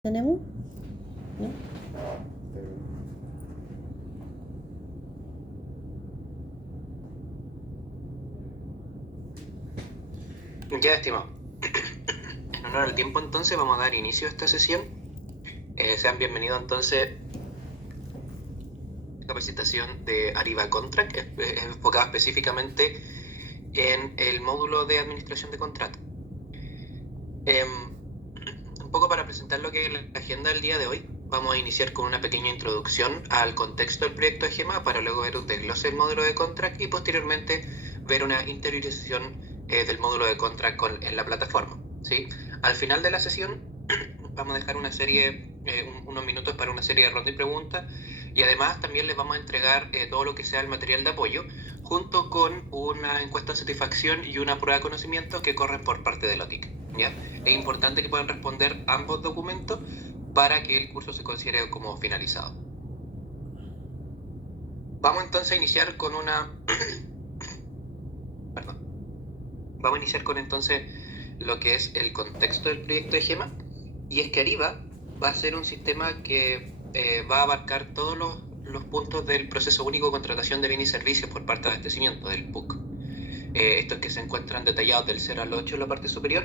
¿Tenemos? ¿No? Ya, estimado. En honor al tiempo, entonces, vamos a dar inicio a esta sesión. Sean bienvenidos, entonces, a la presentación de Ariba Contract, enfocada específicamente en el módulo de administración de contratos. Un poco para presentar lo que es la agenda del día de hoy, vamos a iniciar con una pequeña introducción al contexto del proyecto de GEMA para luego ver un desglose del módulo de contract y posteriormente ver una interiorización del módulo de contract en la plataforma. ¿Sí? Al final de la sesión vamos a dejar una serie, unos minutos para una serie de rondas y preguntas y además también les vamos a entregar todo lo que sea el material de apoyo junto con una encuesta de satisfacción y una prueba de conocimiento que corren por parte de la OTIC. ¿Ya? Es importante que puedan responder ambos documentos para que el curso se considere como finalizado. Vamos entonces a iniciar con una... Perdón. Vamos a iniciar con entonces lo que es el contexto del proyecto de GEMA, y es que Ariba va a ser un sistema que va a abarcar todos los puntos del proceso único de contratación de bienes y servicios por parte de abastecimiento, del PUC. Estos que se encuentran detallados del 0 al 8 en la parte superior.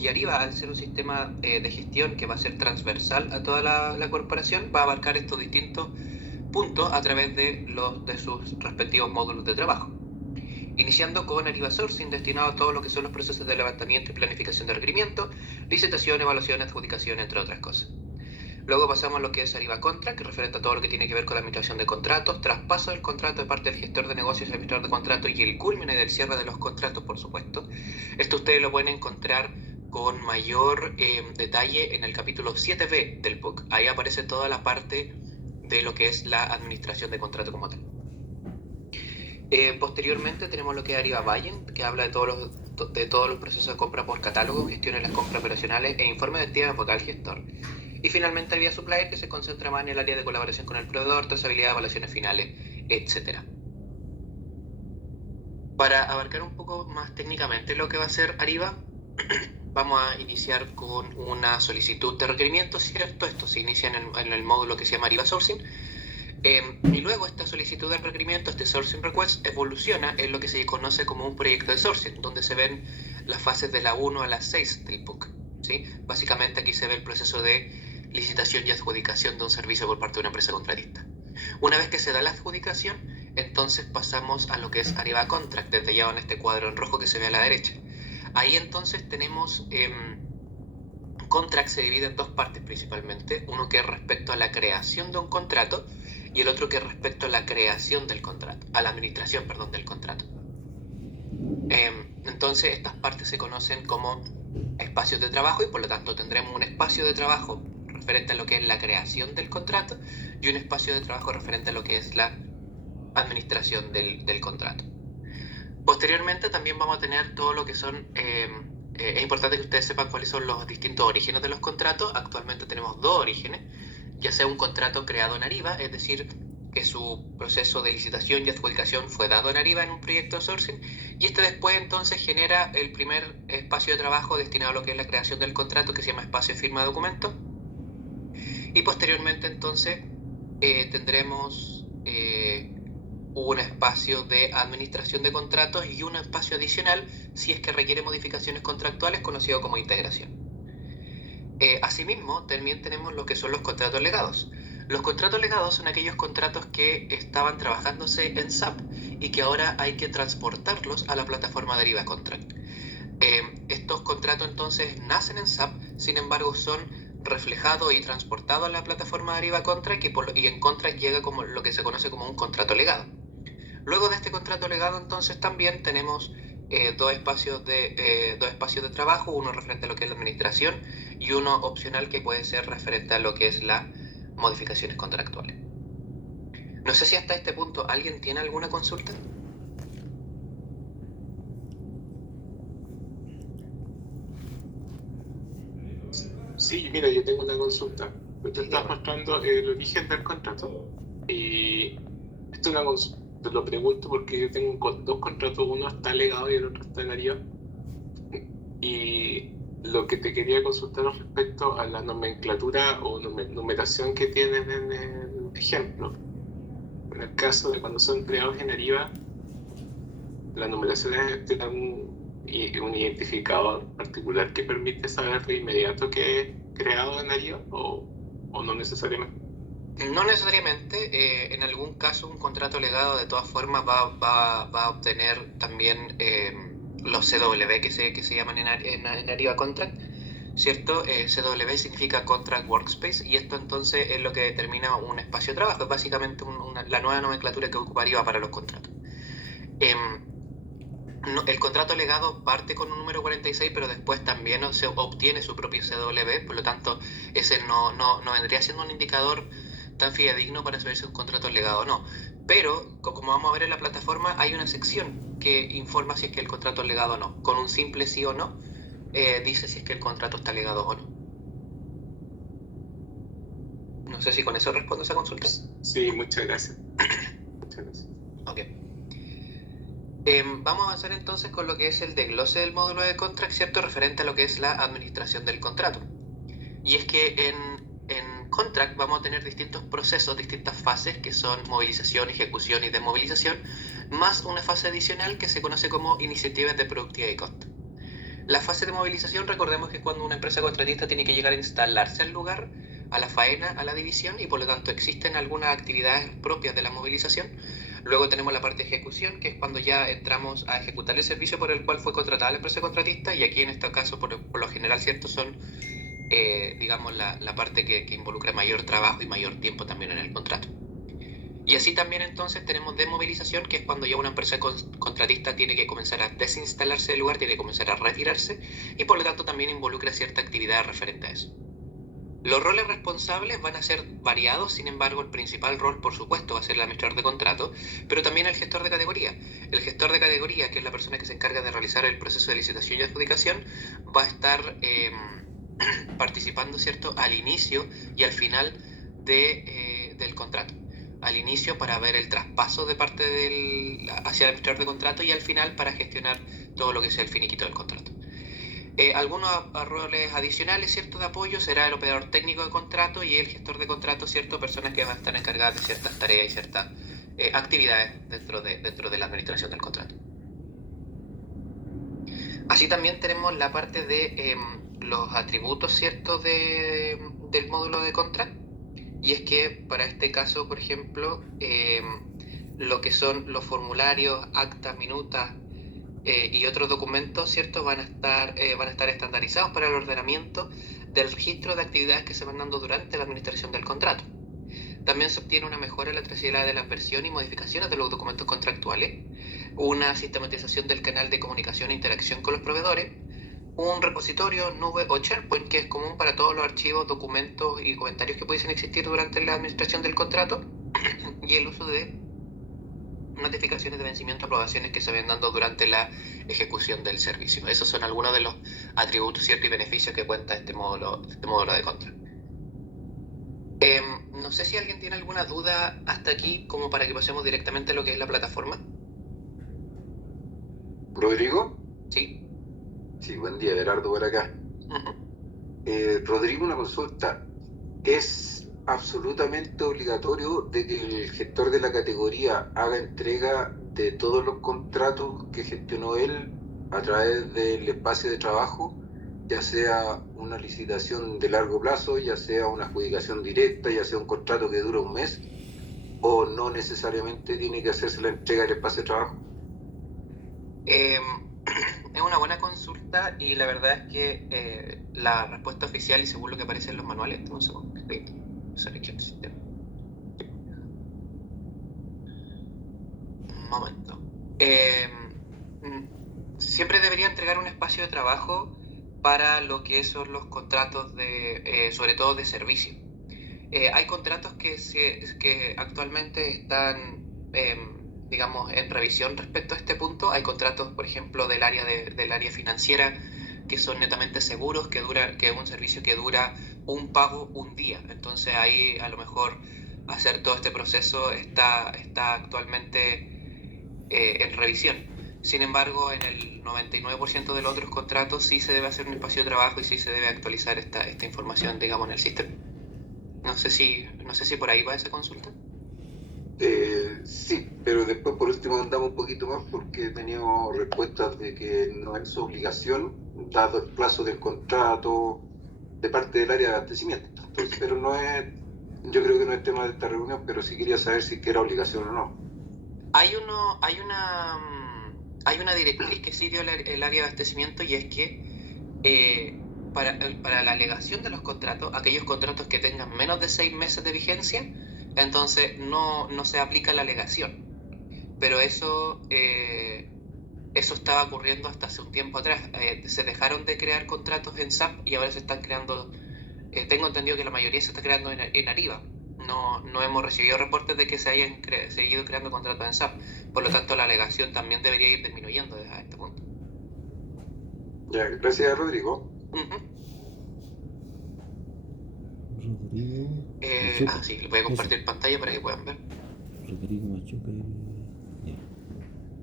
Y Ariba, al ser un sistema de gestión que va a ser transversal a toda la corporación, va a abarcar estos distintos puntos a través de sus respectivos módulos de trabajo. Iniciando con Ariba Sourcing, destinado a todo lo que son los procesos de levantamiento y planificación de requerimientos, licitación, evaluación, adjudicación, entre otras cosas. Luego pasamos a lo que es Ariba Contract, que referente a todo lo que tiene que ver con la administración de contratos, traspaso del contrato de parte del gestor de negocios y administrador de contratos y el culmine del cierre de los contratos, por supuesto. Esto ustedes lo pueden encontrar con mayor detalle en el capítulo 7b del PUC. Ahí aparece toda la parte de lo que es la administración de contrato como tal. Posteriormente tenemos lo que es Ariba Buying, que habla de todos los procesos de compra por catálogo, gestión de las compras operacionales e informe de actividad enfocada al gestor. Y finalmente Ariba Supplier, que se concentra más en el área de colaboración con el proveedor, trazabilidad, evaluaciones finales, etc. Para abarcar un poco más técnicamente lo que va a ser Ariba, vamos a iniciar con una solicitud de requerimiento, ¿cierto? Esto se inicia en el módulo que se llama Ariba Sourcing. Y luego esta solicitud de requerimiento, este sourcing request, evoluciona en lo que se conoce como un proyecto de sourcing, donde se ven las fases de la 1 a la 6 del PUC. ¿Sí? Básicamente aquí se ve el proceso de licitación y adjudicación de un servicio por parte de una empresa contratista. Una vez que se da la adjudicación, entonces pasamos a lo que es Ariba Contract, detallado en este cuadro en rojo que se ve a la derecha. Ahí entonces tenemos... Contract se divide en dos partes principalmente, uno que es respecto a la creación de un contrato y el otro que es respecto a la creación del contrato, a la administración, perdón, del contrato. Entonces estas partes se conocen como espacios de trabajo y por lo tanto tendremos un espacio de trabajo referente a lo que es la creación del contrato y un espacio de trabajo referente a lo que es la administración del contrato. Posteriormente también vamos a tener todo lo que son... es importante que ustedes sepan cuáles son los distintos orígenes de los contratos. Actualmente tenemos dos orígenes, ya sea un contrato creado en Ariba, es decir, que su proceso de licitación y adjudicación fue dado en Ariba en un proyecto de sourcing, y este después entonces genera el primer espacio de trabajo destinado a lo que es la creación del contrato, que se llama espacio de firma de documento, y posteriormente entonces tendremos un espacio de administración de contratos y un espacio adicional si es que requiere modificaciones contractuales, conocido como integración. Asimismo, también tenemos lo que son los contratos legados. Los contratos legados son aquellos contratos que estaban trabajándose en SAP y que ahora hay que transportarlos a la plataforma de Ariba Contract. Estos contratos entonces nacen en SAP, sin embargo son reflejados y transportados a la plataforma de Ariba Contract y en Contract llega como lo que se conoce como un contrato legado. Luego de este contrato legado, entonces también tenemos dos espacios de trabajo, uno referente a lo que es la administración y uno opcional que puede ser referente a lo que es las modificaciones contractuales. No sé si hasta este punto alguien tiene alguna consulta. Sí, mira, yo tengo una consulta. Tú estás Dígame. mostrando el origen del contrato y esto es una consulta. Te lo pregunto porque yo tengo dos contratos, uno está legado y el otro está en Ariba. Y lo que te quería consultar respecto a la nomenclatura o numeración que tienen en el ejemplo. En el caso de cuando son creados en Ariba, la numeración tiene un identificador particular que permite saber de inmediato que es creado en Ariba o no necesariamente. No necesariamente, en algún caso un contrato legado de todas formas va a obtener también los CW que se llaman en Ariba Contract, ¿cierto? CW significa Contract Workspace y esto entonces es lo que determina un espacio de trabajo, es básicamente la nueva nomenclatura que ocupa Ariba para los contratos. El contrato legado parte con un número 46, pero después también se obtiene su propio CW, por lo tanto ese no vendría siendo un indicador tan fidedigno para saber si un contrato es legado o no. Pero, como vamos a ver en la plataforma, hay una sección que informa si es que el contrato es legado o no. Con un simple sí o no, dice si es que el contrato está legado o no. No sé si con eso respondo esa consulta. Sí, muchas gracias. Muchas gracias. Ok. Vamos a avanzar entonces con lo que es el desglose del módulo de contract, ¿cierto? Referente a lo que es la administración del contrato. Y es que en contract vamos a tener distintos procesos, distintas fases que son movilización, ejecución y desmovilización, más una fase adicional que se conoce como iniciativas de productividad y costo. La fase de movilización, recordemos que es cuando una empresa contratista tiene que llegar a instalarse al lugar, a la faena, a la división, y por lo tanto existen algunas actividades propias de la movilización. Luego tenemos la parte de ejecución, que es cuando ya entramos a ejecutar el servicio por el cual fue contratada la empresa contratista, y aquí en este caso por lo general, ¿cierto? Son digamos la parte que involucra mayor trabajo y mayor tiempo también en el contrato. Y así también entonces tenemos desmovilización, que es cuando ya una empresa contratista tiene que comenzar a desinstalarse del lugar, tiene que comenzar a retirarse, y por lo tanto también involucra cierta actividad referente a eso. Los roles responsables van a ser variados, sin embargo el principal rol por supuesto va a ser el administrador de contrato, pero también el gestor de categoría. El gestor de categoría, que es la persona que se encarga de realizar el proceso de licitación y adjudicación, va a estar participando, ¿cierto?, al inicio y al final del contrato. Al inicio para ver el traspaso de parte hacia el administrador de contrato y al final para gestionar todo lo que sea el finiquito del contrato. Algunos roles adicionales, ¿cierto?, de apoyo será el operador técnico de contrato y el gestor de contrato, ¿cierto?, personas que van a estar encargadas de ciertas tareas y ciertas actividades dentro de la administración del contrato. Así también tenemos la parte de los atributos, ¿cierto?, del módulo de contract, y es que para este caso, por ejemplo, lo que son los formularios, actas, minutas y otros documentos, ¿cierto?, van a estar estandarizados para el ordenamiento del registro de actividades que se van dando durante la administración del contrato. También se obtiene una mejora en la trazabilidad de la versión y modificaciones de los documentos contractuales, una sistematización del canal de comunicación e interacción con los proveedores, un repositorio, nube o SharePoint que es común para todos los archivos, documentos y comentarios que pudiesen existir durante la administración del contrato, y el uso de notificaciones de vencimiento, aprobaciones que se ven dando durante la ejecución del servicio. Esos son algunos de los atributos, ¿cierto?, y beneficios que cuenta este módulo de contract. No sé si alguien tiene alguna duda hasta aquí, como para que pasemos directamente a lo que es la plataforma. ¿Rodrigo? Sí. Sí, buen día, Gerardo por acá. Rodrigo, una consulta. ¿Es absolutamente obligatorio de que el gestor de la categoría haga entrega de todos los contratos que gestionó él a través del espacio de trabajo, ya sea una licitación de largo plazo, ya sea una adjudicación directa, ya sea un contrato que dura un mes, o no necesariamente tiene que hacerse la entrega del espacio de trabajo? Es una buena consulta y la verdad es que la respuesta oficial y según lo que aparece en los manuales, un segundo, un momento. Siempre debería entregar un espacio de trabajo para lo que son los contratos sobre todo de servicio. Hay contratos que actualmente están digamos, en revisión respecto a este punto. Hay contratos, por ejemplo, del área financiera que son netamente seguros, que es un servicio que dura un pago un día. Entonces ahí a lo mejor hacer todo este proceso está actualmente en revisión. Sin embargo, en el 99% de los otros contratos sí se debe hacer un espacio de trabajo y sí se debe actualizar esta información, digamos, en el sistema. No sé si por ahí va esa consulta. Sí, pero después por último andamos un poquito más porque teníamos respuestas de que no es su obligación, dado el plazo del contrato de parte del área de abastecimiento. Entonces, pero no es, yo creo que no es tema de esta reunión, pero sí quería saber si era obligación o no. Hay una directriz que sí dio el área de abastecimiento, y es que para la alegación de los contratos, aquellos contratos que tengan menos de 6 meses de vigencia, entonces no se aplica la alegación. Pero eso estaba ocurriendo hasta hace un tiempo atrás. Se dejaron de crear contratos en SAP y ahora se están creando, tengo entendido que la mayoría se está creando en Ariba. No hemos recibido reportes de que se hayan seguido creando contratos en SAP. Por lo tanto, la alegación también debería ir disminuyendo a este punto. Ya, gracias, Rodrigo. Rodrigo. Sí, les voy a compartir pantalla para que puedan ver. Rodrigo Machuca.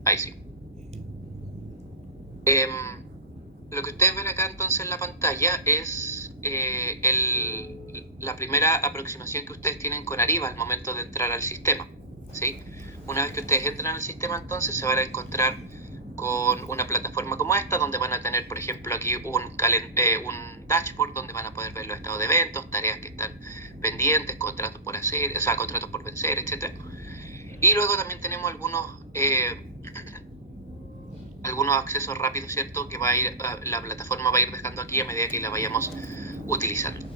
Ahí sí. Lo que ustedes ven acá entonces en la pantalla es la primera aproximación que ustedes tienen con Ariba al momento de entrar al sistema, ¿sí? Una vez que ustedes entran al sistema, entonces se van a encontrar con una plataforma como esta, donde van a tener, por ejemplo, aquí un dashboard donde van a poder ver los estados de eventos, tareas que están pendientes, contratos por hacer, o sea, contratos por vencer, etc. Y luego también tenemos algunos accesos rápidos, ¿cierto? Que la plataforma va a ir dejando aquí a medida que la vayamos utilizando.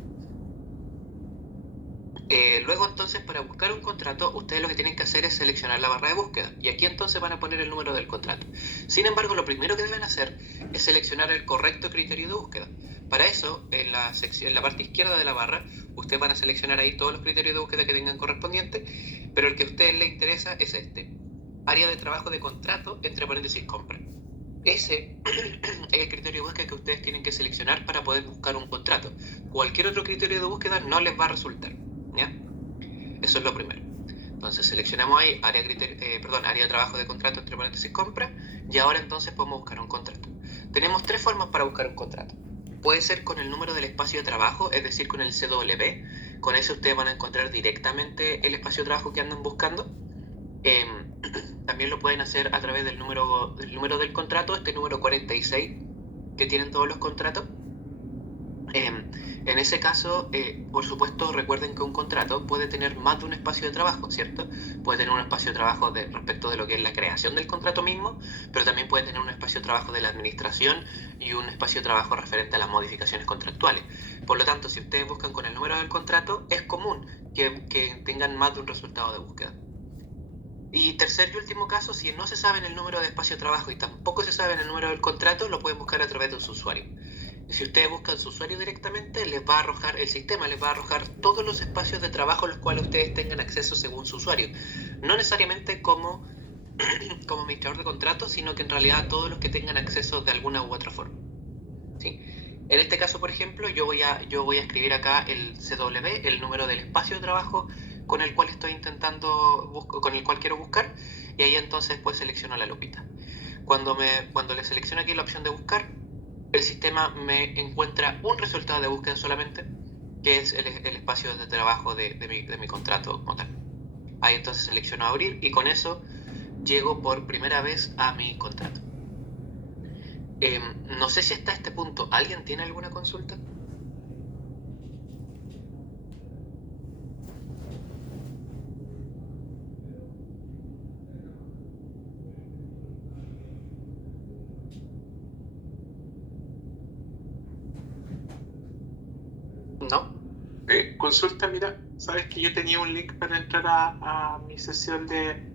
Luego entonces, para buscar un contrato, ustedes lo que tienen que hacer es seleccionar la barra de búsqueda, y aquí entonces van a poner el número del contrato. Sin embargo, lo primero que deben hacer es seleccionar el correcto criterio de búsqueda. Para eso, en la parte izquierda de la barra, ustedes van a seleccionar ahí todos los criterios de búsqueda que tengan correspondientes, pero el que a ustedes les interesa es este: área de trabajo de contrato, entre paréntesis, compra. Ese es el criterio de búsqueda que ustedes tienen que seleccionar para poder buscar un contrato. Cualquier otro criterio de búsqueda no les va a resultar, ¿ya? Eso es lo primero. Entonces seleccionamos ahí área de trabajo de contrato, entre paréntesis, compra, y ahora entonces podemos buscar un contrato. Tenemos 3 formas para buscar un contrato. Puede ser con el número del espacio de trabajo, es decir, con el CW. Con eso ustedes van a encontrar directamente el espacio de trabajo que andan buscando. También lo pueden hacer a través del número del contrato, este número 46 que tienen todos los contratos. En ese caso, por supuesto, recuerden que un contrato puede tener más de un espacio de trabajo, ¿cierto? Puede tener un espacio de trabajo respecto de lo que es la creación del contrato mismo, pero también puede tener un espacio de trabajo de la administración y un espacio de trabajo referente a las modificaciones contractuales. Por lo tanto, si ustedes buscan con el número del contrato, es común que tengan más de un resultado de búsqueda. Y tercer y último caso, si no se sabe el número de espacio de trabajo y tampoco se sabe el número del contrato, lo pueden buscar a través de su usuario. Si ustedes buscan su usuario directamente, el sistema les va a arrojar todos los espacios de trabajo a los cuales ustedes tengan acceso según su usuario. No necesariamente como administrador de contratos, sino que en realidad todos los que tengan acceso de alguna u otra forma, ¿sí? En este caso, por ejemplo, yo voy a escribir acá el CW, el número del espacio de trabajo con el cual con el cual quiero buscar, y ahí entonces pues selecciono la lupita. Cuando le selecciono aquí la opción de buscar, el sistema me encuentra un resultado de búsqueda solamente, que es el espacio de trabajo de mi contrato como tal. Ahí entonces selecciono abrir, y con eso llego por primera vez a mi contrato. No sé si hasta este punto alguien tiene alguna consulta. ¿No? Consulta, mira, sabes que yo tenía un link para entrar a mi sesión de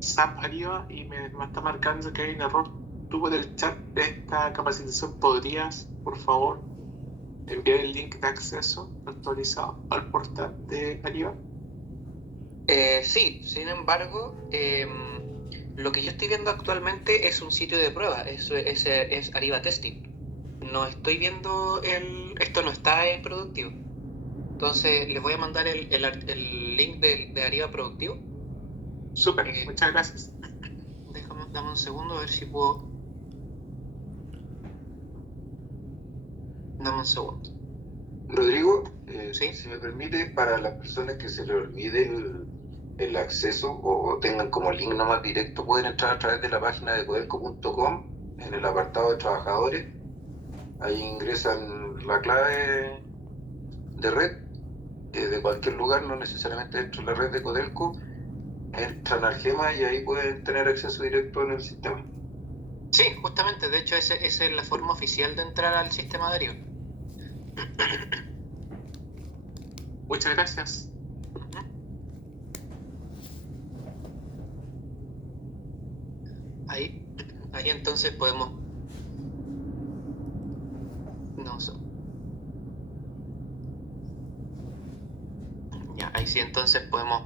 SAP Ariba y me está marcando que hay un error. Tú por el chat de esta capacitación podrías, por favor, enviar el link de acceso actualizado al portal de Ariba. Sí, sin embargo, lo que yo estoy viendo actualmente es un sitio de prueba, es Ariba Testing. No estoy viendo esto no está en productivo. Entonces les voy a mandar el link de Ariba productivo. Súper, muchas gracias. Déjame Dame un segundo a ver si puedo. Dame un segundo. Rodrigo, ¿Sí? si me permite, para las personas que se les olvide el acceso o tengan como link nomás directo, pueden entrar a través de la página de codelco.com en el apartado de trabajadores. Ahí ingresan la clave de red de cualquier lugar, no necesariamente dentro de la red de Codelco, entran al GEMA y ahí pueden tener acceso directo en el sistema. Sí, justamente, de hecho esa es la forma oficial de entrar al sistema de Ariba. Muchas gracias. Ahí entonces podemos... No sé. Ya, ahí sí entonces podemos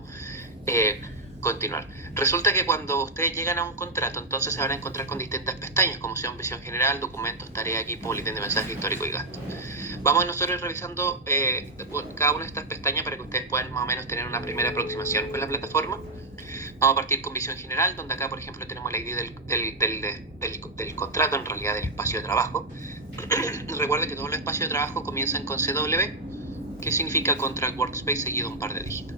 continuar. Resulta que cuando ustedes llegan a un contrato, entonces se van a encontrar con distintas pestañas, como son visión general, documentos, tarea, equipo, boletín de mensaje, histórico y gasto. Vamos nosotros revisando cada una de estas pestañas para que ustedes puedan más o menos tener una primera aproximación con la plataforma. Vamos a partir con visión general, donde acá, por ejemplo, tenemos la ID del contrato, en realidad del espacio de trabajo. Recuerden que todos los espacios de trabajo comienzan con CW, que significa Contract Workspace seguido un par de dígitos.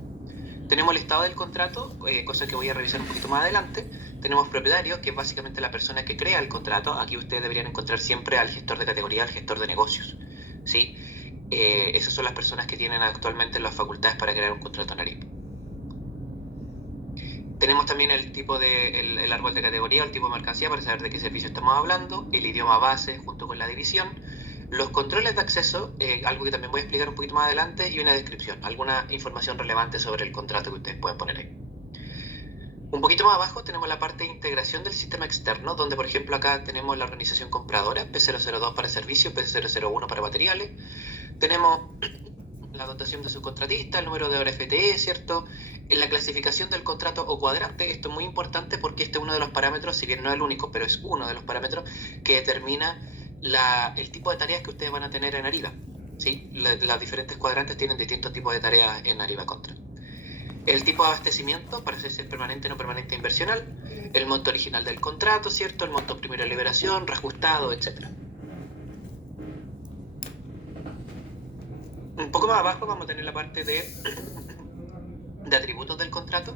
Tenemos el estado del contrato, cosa que voy a revisar un poquito más adelante. Tenemos propietario, que es básicamente la persona que crea el contrato. Aquí ustedes deberían encontrar siempre al gestor de categoría, al gestor de negocios, ¿sí? Esas son las personas que tienen actualmente las facultades para crear un contrato en Ariba. Tenemos también el tipo de el árbol de categoría, el tipo de mercancía para saber de qué servicio estamos hablando, el idioma base junto con la división, los controles de acceso, algo que también voy a explicar un poquito más adelante, y una descripción, alguna información relevante sobre el contrato que ustedes pueden poner ahí. Un poquito más abajo tenemos la parte de integración del sistema externo, donde por ejemplo acá tenemos la organización compradora, P002 para servicios, P001 para materiales. Tenemos la dotación de subcontratista, el número de horas FTE, ¿cierto? En la clasificación del contrato o cuadrante, esto es muy importante porque este es uno de los parámetros, si bien no es el único, pero es uno de los parámetros que determina el tipo de tareas que ustedes van a tener en Ariba, ¿sí? Las diferentes cuadrantes tienen distintos tipos de tareas en Ariba Contra. El tipo de abastecimiento, para si es permanente, no permanente, inversional, el monto original del contrato, ¿cierto? El monto primero de liberación, reajustado, etc. Un poco más abajo vamos a tener la parte de atributos del contrato,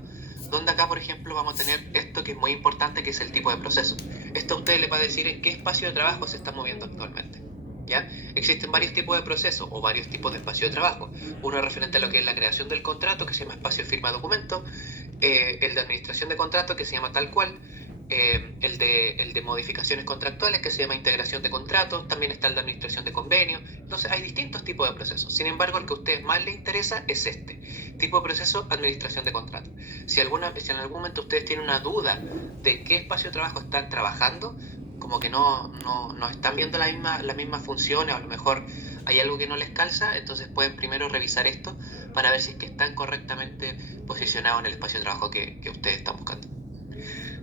donde acá, por ejemplo, vamos a tener esto que es muy importante, que es el tipo de proceso. Esto a usted le va a decir en qué espacio de trabajo se está moviendo actualmente. ¿Ya? Existen varios tipos de procesos o varios tipos de espacio de trabajo. Uno referente a lo que es la creación del contrato, que se llama espacio firma documento, el de administración de contrato, que se llama tal cual, el de modificaciones contractuales, que se llama integración de contratos, también está el de administración de convenios. Entonces hay distintos tipos de procesos. Sin embargo, el que a ustedes más les interesa es este tipo de proceso, administración de contratos. Si en algún momento ustedes tienen una duda de qué espacio de trabajo están trabajando, como que no están viendo las mismas funciones, o a lo mejor hay algo que no les calza, entonces pueden primero revisar esto para ver si es que están correctamente posicionados en el espacio de trabajo que ustedes están buscando.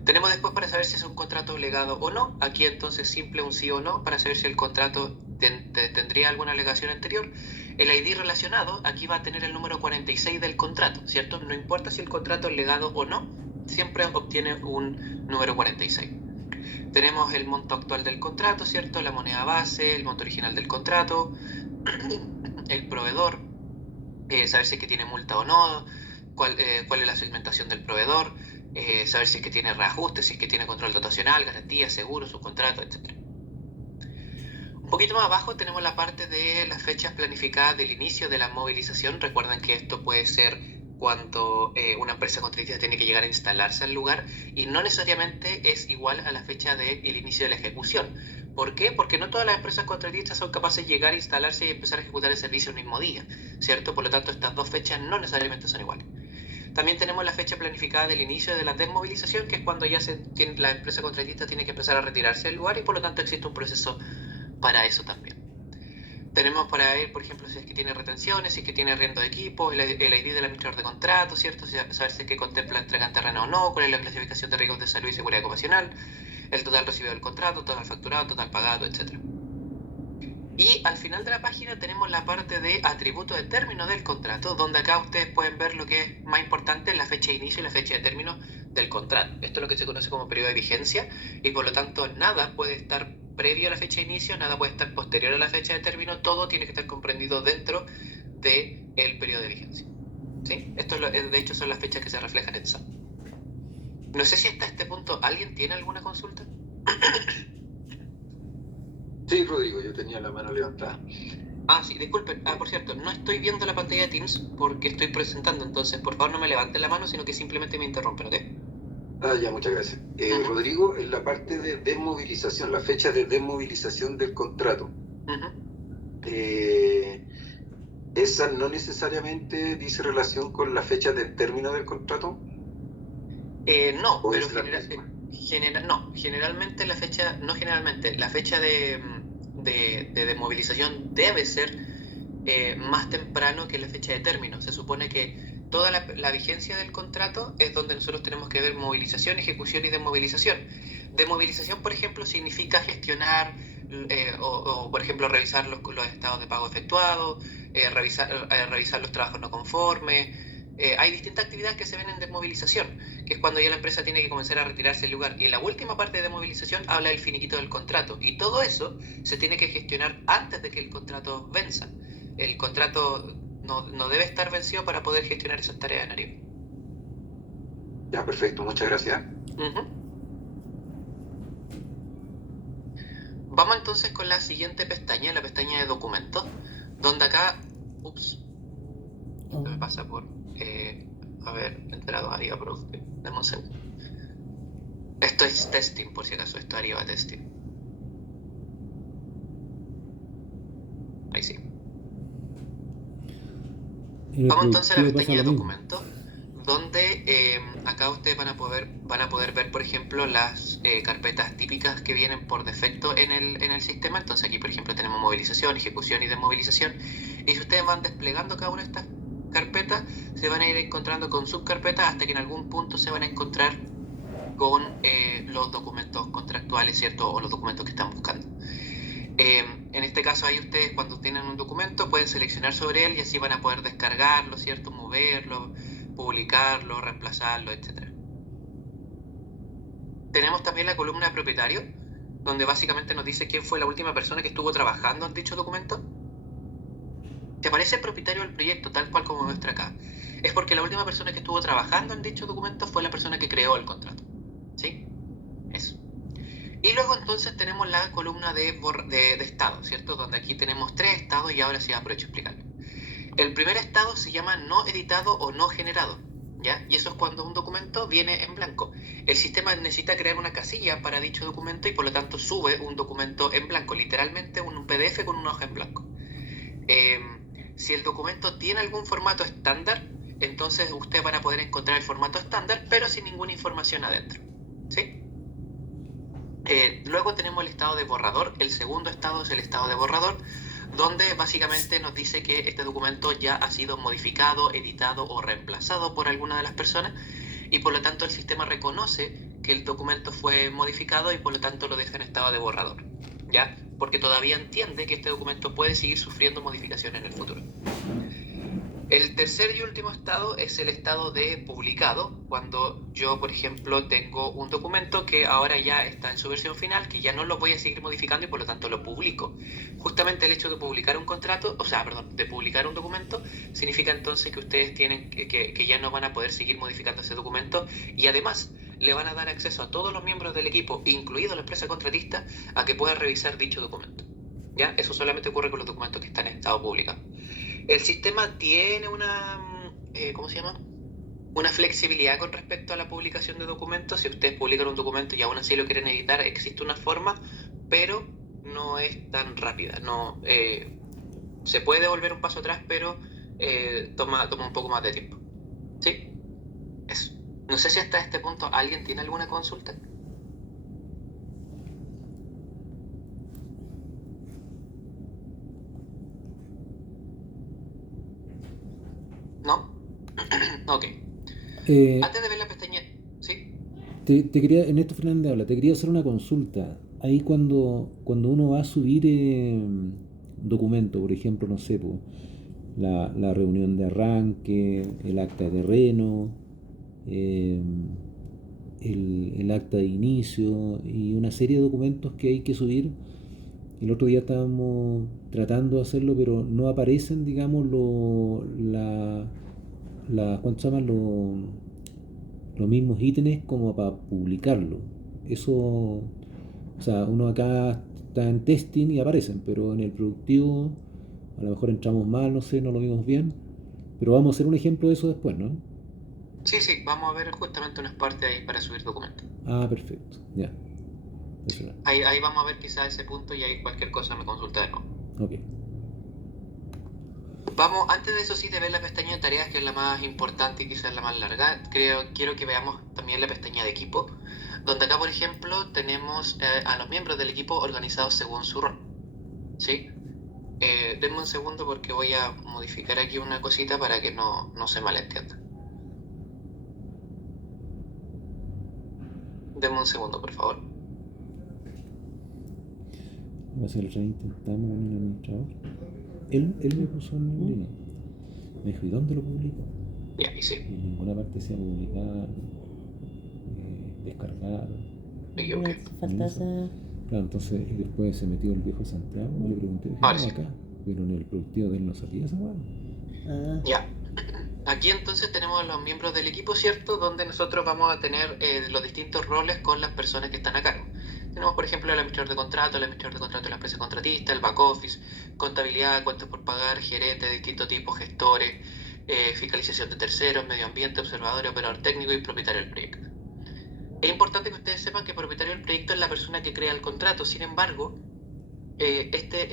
Tenemos después para saber si es un contrato legado o no. Aquí entonces simple un sí o no para saber si el contrato tendría alguna alegación anterior. El ID relacionado, aquí va a tener el número 46 del contrato, ¿cierto? No importa si el contrato es legado o no, siempre obtiene un número 46. Tenemos el monto actual del contrato, ¿cierto? La moneda base, el monto original del contrato, el proveedor, saber si es que tiene multa o no, cuál es la segmentación del proveedor, saber si es que tiene reajuste, si es que tiene control dotacional, garantía, seguro, subcontrato, etc. Un poquito más abajo tenemos la parte de las fechas planificadas del inicio de la movilización. Recuerden que esto puede ser cuando una empresa contratista tiene que llegar a instalarse al lugar y no necesariamente es igual a la fecha del inicio de la ejecución. ¿Por qué? Porque no todas las empresas contratistas son capaces de llegar a instalarse y empezar a ejecutar el servicio el mismo día, ¿cierto? Por lo tanto, estas dos fechas no necesariamente son iguales. También tenemos la fecha planificada del inicio de la desmovilización, que es cuando ya la empresa contratista tiene que empezar a retirarse del lugar y por lo tanto existe un proceso para eso también. Tenemos para ver, por ejemplo, si es que tiene retenciones, si es que tiene arriendo de equipo, el ID del administrador de contrato, ¿cierto? Saber si es que contempla entrega en terreno o no, cuál es la clasificación de riesgos de salud y seguridad ocupacional, el total recibido del contrato, total facturado, total pagado, etc. Y al final de la página tenemos la parte de atributo de término del contrato, donde acá ustedes pueden ver lo que es más importante, la fecha de inicio y la fecha de término del contrato. Esto es lo que se conoce como periodo de vigencia y por lo tanto nada puede estar previo a la fecha de inicio, nada puede estar posterior a la fecha de término, todo tiene que estar comprendido dentro del periodo de vigencia. ¿Sí? Esto de hecho son las fechas que se reflejan en SAP. No sé si hasta este punto alguien tiene alguna consulta. Sí, Rodrigo, yo tenía la mano levantada. Ah, sí, disculpen. Por cierto, no estoy viendo la pantalla de Teams porque estoy presentando, entonces por favor no me levanten la mano, sino que simplemente me interrumpen, ¿ok? Ya, muchas gracias. Ujú. Rodrigo, en la parte de desmovilización, la fecha de desmovilización del contrato, ¿esa no necesariamente dice relación con la fecha del término del contrato? No, ¿O pero es la misma? generalmente la fecha, no generalmente, la fecha de desmovilización debe ser más temprano que la fecha de término. Se supone que toda la vigencia del contrato es donde nosotros tenemos que ver movilización, ejecución y desmovilización. Desmovilización, por ejemplo, significa gestionar o, por ejemplo, revisar los estados de pago efectuados, revisar los trabajos no conformes. Hay distintas actividades que se ven en desmovilización, que es cuando ya la empresa tiene que comenzar a retirarse del lugar. Y la última parte de desmovilización habla del finiquito del contrato. Y todo eso se tiene que gestionar antes de que el contrato venza. El contrato no debe estar vencido para poder gestionar esas tareas en arriba. Ya, perfecto, muchas gracias. Vamos entonces con la siguiente pestaña, la pestaña de documentos, donde acá, me pasa por haber entrado a Ariba Profe. Dame un segundo. Esto es testing, por si acaso, esto es Ariba Testing. Ahí sí. Vamos entonces a la pestaña de documentos, donde acá ustedes van a poder ver, por ejemplo, las carpetas típicas que vienen por defecto en el sistema. Entonces aquí, por ejemplo, tenemos movilización, ejecución y desmovilización. Y si ustedes van desplegando cada una de estas carpetas, se van a ir encontrando con subcarpetas hasta que en algún punto se van a encontrar con los documentos contractuales, ¿cierto? O los documentos que están buscando. En este caso ahí ustedes cuando tienen un documento pueden seleccionar sobre él y así van a poder descargarlo, ¿cierto? Moverlo, publicarlo, reemplazarlo, etc. Tenemos también la columna de propietario, donde básicamente nos dice quién fue la última persona que estuvo trabajando en dicho documento. Si aparece el propietario del proyecto tal cual como muestra acá, es porque la última persona que estuvo trabajando en dicho documento fue la persona que creó el contrato. ¿Sí? Eso. Y luego entonces tenemos la columna de estado, ¿cierto? Donde aquí tenemos 3 estados y ahora sí aprovecho a explicarlo. El primer estado se llama no editado o no generado, ¿ya? Y eso es cuando un documento viene en blanco. El sistema necesita crear una casilla para dicho documento y por lo tanto sube un documento en blanco, literalmente un PDF con una hoja en blanco. Si el documento tiene algún formato estándar, entonces ustedes van a poder encontrar el formato estándar, pero sin ninguna información adentro, ¿sí? Luego tenemos el estado de borrador. El segundo estado es el estado de borrador, donde básicamente nos dice que este documento ya ha sido modificado, editado o reemplazado por alguna de las personas y por lo tanto el sistema reconoce que el documento fue modificado y por lo tanto lo deja en estado de borrador, ¿ya? Porque todavía entiende que este documento puede seguir sufriendo modificaciones en el futuro. El tercer y último estado es el estado de publicado, cuando yo, por ejemplo, tengo un documento que ahora ya está en su versión final, que ya no lo voy a seguir modificando y por lo tanto lo publico. Justamente el hecho de publicar un contrato, de publicar un documento, significa entonces que ustedes tienen que ya no van a poder seguir modificando ese documento y además le van a dar acceso a todos los miembros del equipo, incluido la empresa contratista, a que puedan revisar dicho documento. ¿Ya? Eso solamente ocurre con los documentos que están en estado publicado. El sistema tiene una flexibilidad con respecto a la publicación de documentos. Si ustedes publican un documento y aún así lo quieren editar, existe una forma, pero no es tan rápida. Se puede volver un paso atrás, pero toma un poco más de tiempo. ¿Sí? Eso. No sé si hasta este punto alguien tiene alguna consulta. ¿No? Ok. Antes de ver la pestaña, ¿sí? Te quería, Ernesto Fernández habla, te quería hacer una consulta. Ahí cuando uno va a subir documentos, por ejemplo, no sé, pues, la reunión de arranque, el acta de terreno, eh, el acta de inicio y una serie de documentos que hay que subir. El otro día estábamos tratando de hacerlo, pero no aparecen, digamos, ¿cuánto se llaman? Los mismos ítems como para publicarlo. Eso, o sea, uno acá está en testing y aparecen, pero en el productivo a lo mejor entramos mal, no sé, no lo vimos bien, pero vamos a hacer un ejemplo de eso después, ¿no? Sí, vamos a ver justamente unas partes ahí para subir documentos. Ah, perfecto, ya. Eso era. Ahí vamos a ver quizás ese punto y ahí cualquier cosa me consulta de nuevo. Ok. Vamos, antes de eso sí, de ver la pestaña de tareas, que es la más importante y quizás la más larga, quiero que veamos también la pestaña de equipo, donde acá, por ejemplo, tenemos a los miembros del equipo organizados según su rol. ¿Sí? Denme un segundo porque voy a modificar aquí una cosita para que no se malentienda. Denme un segundo, por favor. Va a ser el intentamos con el administrador. Él me puso en línea. Me dijo, ¿y dónde lo publico? Ya, y sí. Y en ninguna parte sea publicar, descargar. Me equivoqué. Falta esa... Claro, entonces y después se metió el viejo Santiago y le pregunté, dije, Ahora no, sí. acá. Pero en el productivo de él no salía esa weá. Ah, Ya. Aquí entonces tenemos a los miembros del equipo, ¿cierto? Donde nosotros vamos a tener los distintos roles con las personas que están a cargo. Tenemos, por ejemplo, el administrador de contrato de la empresa contratista, el back office, contabilidad, cuentas por pagar, gerente de distintos tipos, gestores, fiscalización de terceros, medio ambiente, observador, operador técnico y propietario del proyecto. Es importante que ustedes sepan que el propietario del proyecto es la persona que crea el contrato. Sin embargo, esta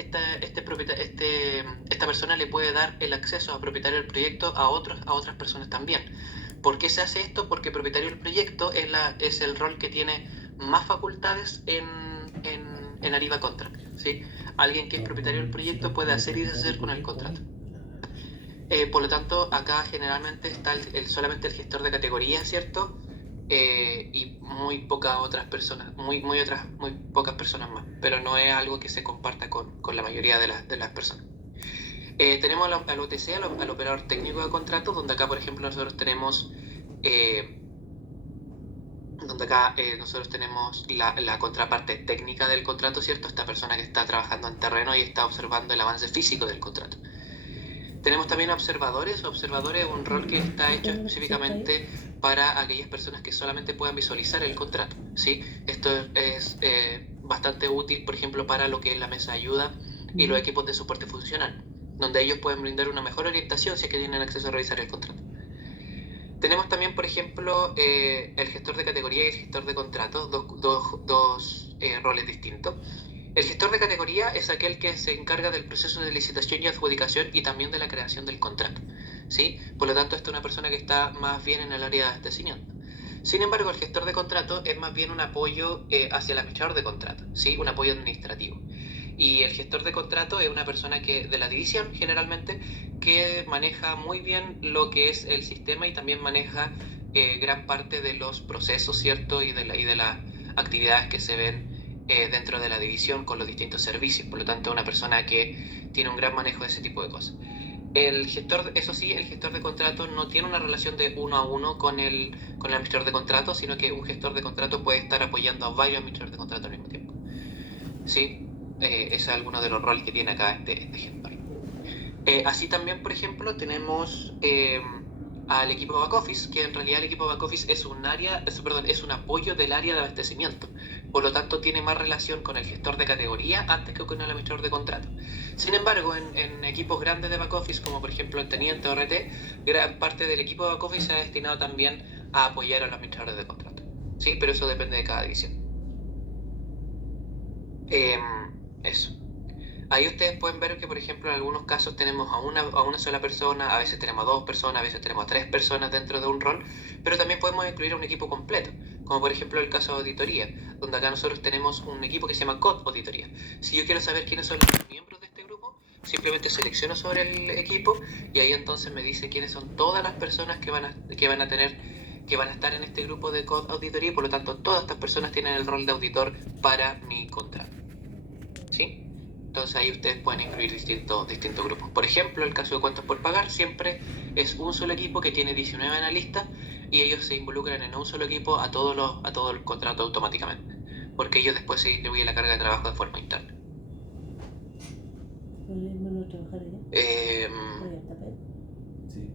persona le puede dar el acceso a propietario del proyecto a otras personas también. ¿Por qué se hace esto? Porque propietario del proyecto es el rol que tiene más facultades en Ariba Contract, ¿sí? Alguien que es propietario del proyecto puede hacer y deshacer con el contrato. Por lo tanto, acá generalmente está solamente el gestor de categoría, ¿cierto? Y muy pocas otras personas, muy pocas personas más, pero no es algo que se comparta con la mayoría de las personas. Tenemos al OTC, al operador técnico de contrato, donde acá, por ejemplo, nosotros tenemos la contraparte técnica del contrato, ¿cierto? Esta persona que está trabajando en terreno y está observando el avance físico del contrato. Tenemos también observadores. Observadores es un rol que está hecho específicamente para aquellas personas que solamente puedan visualizar el contrato, ¿sí? Esto es bastante útil, por ejemplo, para lo que es la mesa de ayuda y los equipos de soporte funcional, donde ellos pueden brindar una mejor orientación si es que tienen acceso a revisar el contrato. Tenemos también, por ejemplo, el gestor de categoría y el gestor de contratos, dos roles distintos. El gestor de categoría es aquel que se encarga del proceso de licitación y adjudicación y también de la creación del contrato, ¿sí? Por lo tanto, esta es una persona que está más bien en el área de abastecimiento. Sin embargo, el gestor de contrato es más bien un apoyo hacia el administrador de contrato, ¿sí? Un apoyo administrativo. Y el gestor de contrato es una persona de la división, generalmente, que maneja muy bien lo que es el sistema y también maneja gran parte de los procesos, ¿cierto? Y de las actividades que se ven dentro de la división con los distintos servicios. Por lo tanto, una persona que tiene un gran manejo de ese tipo de cosas. Eso sí, el gestor de contrato no tiene una relación de uno a uno con el administrador de contrato, sino que un gestor de contrato puede estar apoyando a varios administradores de contrato al mismo tiempo. ¿Sí? Ese es alguno de los roles que tiene acá este gestor. Así también, por ejemplo, tenemos al equipo back office, que en realidad el equipo back office es un apoyo del área de abastecimiento. Por lo tanto, tiene más relación con el gestor de categoría antes que con el administrador de contrato. Sin embargo, en equipos grandes de back office, como por ejemplo el Teniente o RT, gran parte del equipo de back office se ha destinado también a apoyar a los administradores de contrato. Sí, pero eso depende de cada división. Eso. Ahí ustedes pueden ver que, por ejemplo, en algunos casos tenemos a una sola persona, a veces tenemos a 2 personas, a veces tenemos a 3 personas dentro de un rol, pero también podemos incluir a un equipo completo, como por ejemplo el caso de auditoría, donde acá nosotros tenemos un equipo que se llama COD Auditoría. Si yo quiero saber quiénes son los miembros de este grupo, simplemente selecciono sobre el equipo y ahí entonces me dice quiénes son todas las personas que van a estar en este grupo de COD Auditoría, y por lo tanto todas estas personas tienen el rol de auditor para mi contrato. ¿Sí? Entonces ahí ustedes pueden incluir distintos grupos. Por ejemplo, el caso de cuentas por pagar siempre es un solo equipo que tiene 19 analistas y ellos se involucran en un solo equipo a todo el contrato automáticamente, porque ellos después se distribuyen la carga de trabajo de forma interna. ¿Podemos trabajar allá? Sí.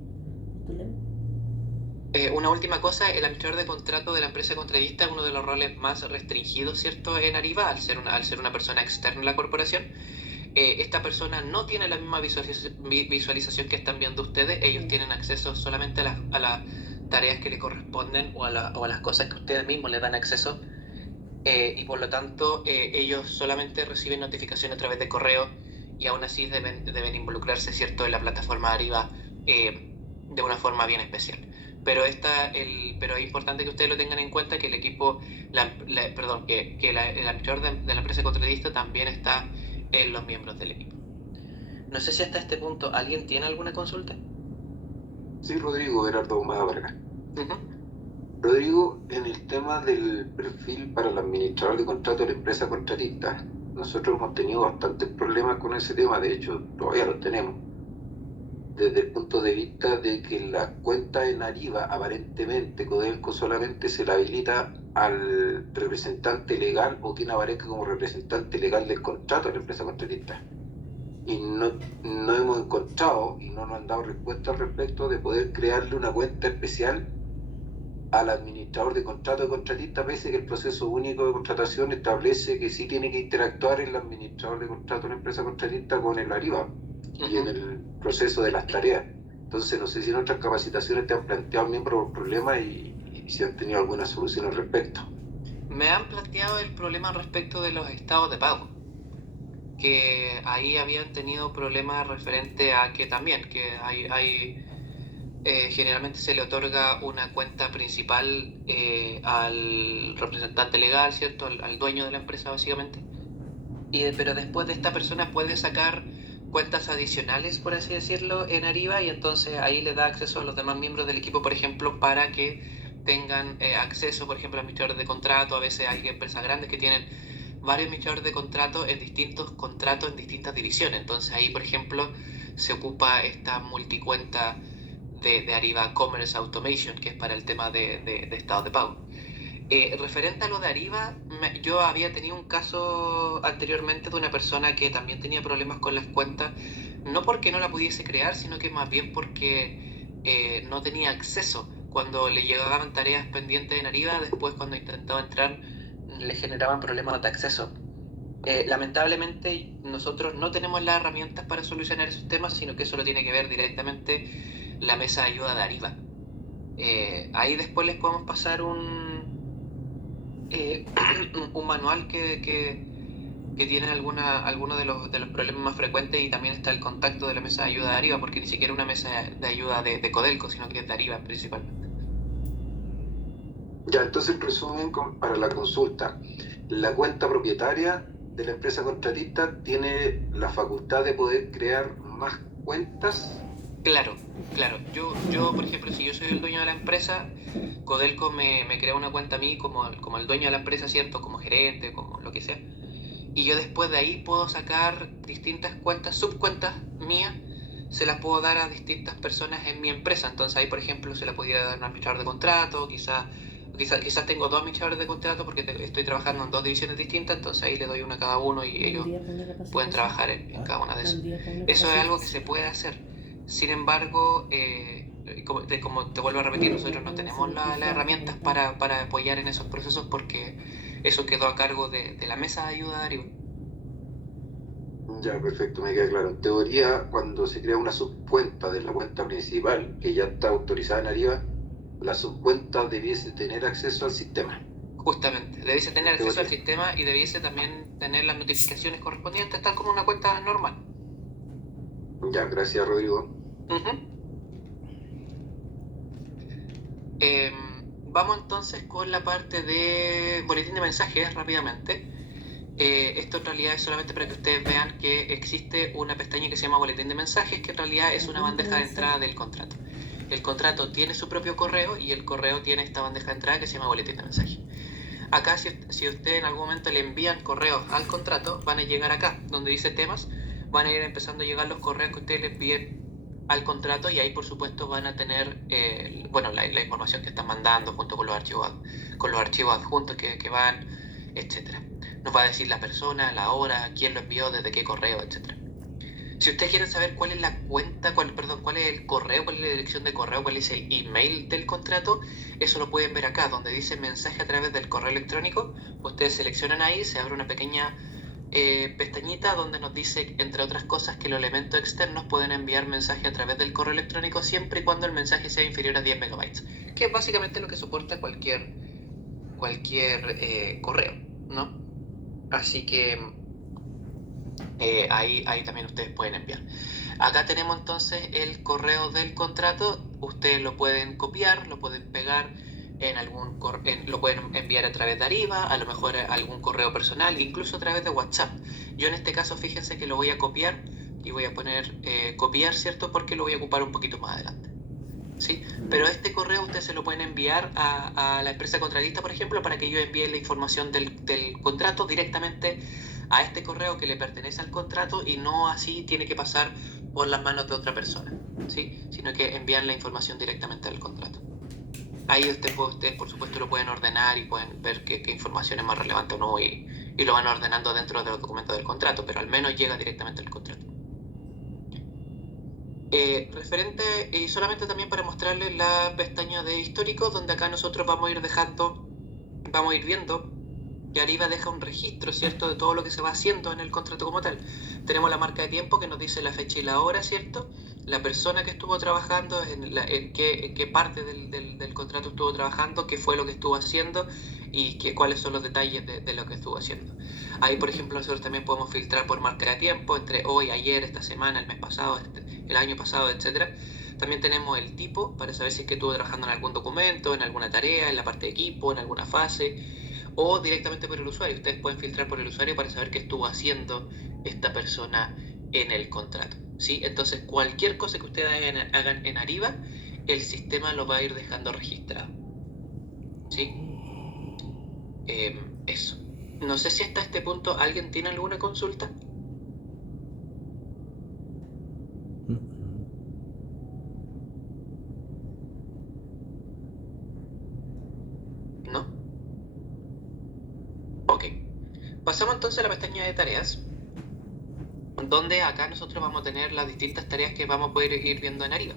Una última cosa, el administrador de contrato de la empresa contratista es uno de los roles más restringidos, ¿cierto?, en Ariba, al ser una persona externa a la corporación. Esta persona no tiene la misma visualización que están viendo ustedes. Ellos tienen acceso solamente a las tareas que le corresponden o a las cosas que ustedes mismos les dan acceso, y por lo tanto ellos solamente reciben notificación a través de correo y aún así deben involucrarse, ¿cierto?, en la plataforma Ariba de una forma bien especial. Pero es importante que ustedes lo tengan en cuenta, que el equipo, el administrador de la empresa contratista también está en los miembros del equipo. No sé si hasta este punto alguien tiene alguna consulta. Sí, Rodrigo, Gerardo Humada Vargas. Uh-huh. Rodrigo, en el tema del perfil para el administrador de contrato de la empresa contratista, nosotros hemos tenido bastantes problemas con ese tema, de hecho todavía los tenemos, desde el punto de vista de que la cuenta en Ariba, aparentemente Codelco solamente se la habilita al representante legal o quien aparezca como representante legal del contrato de la empresa contratista. Y no hemos encontrado y no nos han dado respuesta al respecto de poder crearle una cuenta especial al administrador de contrato de contratista, pese a que el proceso único de contratación establece que sí tiene que interactuar el administrador de contrato de la empresa contratista con el Ariba y en el proceso de las tareas. Entonces no sé si en otras capacitaciones te han planteado miembros el problema y si han tenido alguna solución al respecto. Me han planteado el problema respecto de los estados de pago, que ahí habían tenido problemas referente a que también que generalmente se le otorga una cuenta principal al representante legal, ¿cierto?, al dueño de la empresa básicamente, pero después de esta persona puede sacar cuentas adicionales, por así decirlo, en Ariba, y entonces ahí le da acceso a los demás miembros del equipo, por ejemplo, para que tengan acceso, por ejemplo, a administradores de contrato. A veces hay empresas grandes que tienen varios administradores de contrato en distintos contratos en distintas divisiones. Entonces ahí, por ejemplo, se ocupa esta multicuenta de Ariba Commerce Automation, que es para el tema de estados de pago. Referente a lo de Ariba, yo había tenido un caso anteriormente de una persona que también tenía problemas con las cuentas, no porque no la pudiese crear, sino que más bien porque no tenía acceso. Cuando le llegaban tareas pendientes en Ariba, después cuando intentaba entrar le generaban problemas de acceso. Lamentablemente nosotros no tenemos las herramientas para solucionar esos temas, sino que eso lo tiene que ver directamente la mesa de ayuda de Ariba. Ahí después les podemos pasar un manual que tiene algunos de los problemas más frecuentes, y también está el contacto de la mesa de ayuda de Ariba, porque ni siquiera es una mesa de ayuda de Codelco, sino que es de Ariba principalmente. Ya, entonces en resumen, para la consulta, la cuenta propietaria de la empresa contratista tiene la facultad de poder crear más cuentas. Claro. Yo, por ejemplo, si yo soy el dueño de la empresa, Codelco me crea una cuenta a mí como el dueño de la empresa, ¿cierto?, como gerente, como lo que sea. Y yo después de ahí puedo sacar distintas cuentas, subcuentas mías, se las puedo dar a distintas personas en mi empresa. Entonces ahí, por ejemplo, se la pudiera dar a un administrador de contrato, quizás tengo dos administradores de contrato porque estoy trabajando en dos divisiones distintas, entonces ahí le doy una a cada uno y ellos pueden trabajar en cada una de esas. Eso es algo que se puede hacer. Sin embargo, como te vuelvo a repetir, nosotros no tenemos las herramientas para apoyar en esos procesos, porque eso quedó a cargo de la mesa de ayuda de Ariba. Ya, perfecto, me queda claro. En teoría, cuando se crea una subcuenta de la cuenta principal, que ya está autorizada en Ariba, la subcuenta debiese tener acceso al sistema. Justamente, debiese tener acceso al sistema y debiese también tener las notificaciones correspondientes, tal como una cuenta normal. Ya, gracias, Rodrigo. Vamos entonces con la parte de boletín de mensajes rápidamente. Esto en realidad es solamente para que ustedes vean que existe una pestaña que se llama boletín de mensajes, que en realidad es una bandeja de entrada del contrato. El contrato tiene su propio correo y el correo tiene esta bandeja de entrada que se llama boletín de mensajes. Acá si usted en algún momento le envían correos al contrato, van a llegar acá, donde dice temas, van a ir empezando a llegar los correos que ustedes le envíen al contrato, y ahí por supuesto van a tener la información que están mandando junto con los archivos adjuntos que van, etcétera. Nos va a decir la persona, la hora, quién lo envió, desde qué correo, etcétera. Si ustedes quieren saber cuál es la cuenta, cuál es el correo, cuál es la dirección de correo, cuál es el email del contrato, eso lo pueden ver acá, donde dice mensaje a través del correo electrónico. Ustedes seleccionan ahí, se abre una pequeña pestañita donde nos dice, entre otras cosas, que los elementos externos pueden enviar mensaje a través del correo electrónico siempre y cuando el mensaje sea inferior a 10 megabytes, que es básicamente lo que soporta cualquier correo, ¿no? Así que ahí también ustedes pueden enviar. Acá tenemos entonces el correo del contrato. Ustedes lo pueden copiar, lo pueden pegar lo pueden enviar a través de Ariba, a lo mejor a algún correo personal, incluso a través de WhatsApp. Yo en este caso, fíjense que lo voy a copiar y voy a poner copiar, ¿cierto? Porque lo voy a ocupar un poquito más adelante, ¿sí? Pero este correo ustedes se lo pueden enviar a la empresa contratista, por ejemplo, para que yo envíe la información del contrato directamente a este correo que le pertenece al contrato, y no así tiene que pasar por las manos de otra persona, ¿sí? Sino que enviar la información directamente al contrato. Ahí ustedes por supuesto lo pueden ordenar y pueden ver qué información es más relevante o no, y lo van ordenando dentro de los documentos del contrato, pero al menos llega directamente al contrato. Referente, y solamente también para mostrarles la pestaña de histórico, donde acá nosotros vamos a ir viendo que Ariba deja un registro, ¿cierto?, de todo lo que se va haciendo en el contrato como tal. Tenemos la marca de tiempo que nos dice la fecha y la hora, ¿cierto?, la persona que estuvo trabajando, en qué parte del contrato estuvo trabajando, qué fue lo que estuvo haciendo y cuáles son los detalles de lo que estuvo haciendo. Ahí, por ejemplo, nosotros también podemos filtrar por marca de tiempo, entre hoy, ayer, esta semana, el mes pasado, el año pasado, etcétera. También tenemos el tipo para saber si es que estuvo trabajando en algún documento, en alguna tarea, en la parte de equipo, en alguna fase, o directamente por el usuario. Ustedes pueden filtrar por el usuario para saber qué estuvo haciendo esta persona en el contrato, ¿sí? Entonces, cualquier cosa que ustedes hagan en Ariba, el sistema lo va a ir dejando registrado, ¿sí? Eso. No sé si hasta este punto alguien tiene alguna consulta. ¿No? Ok. Pasamos entonces a la pestaña de tareas, donde acá nosotros vamos a tener las distintas tareas que vamos a poder ir viendo en Ariba,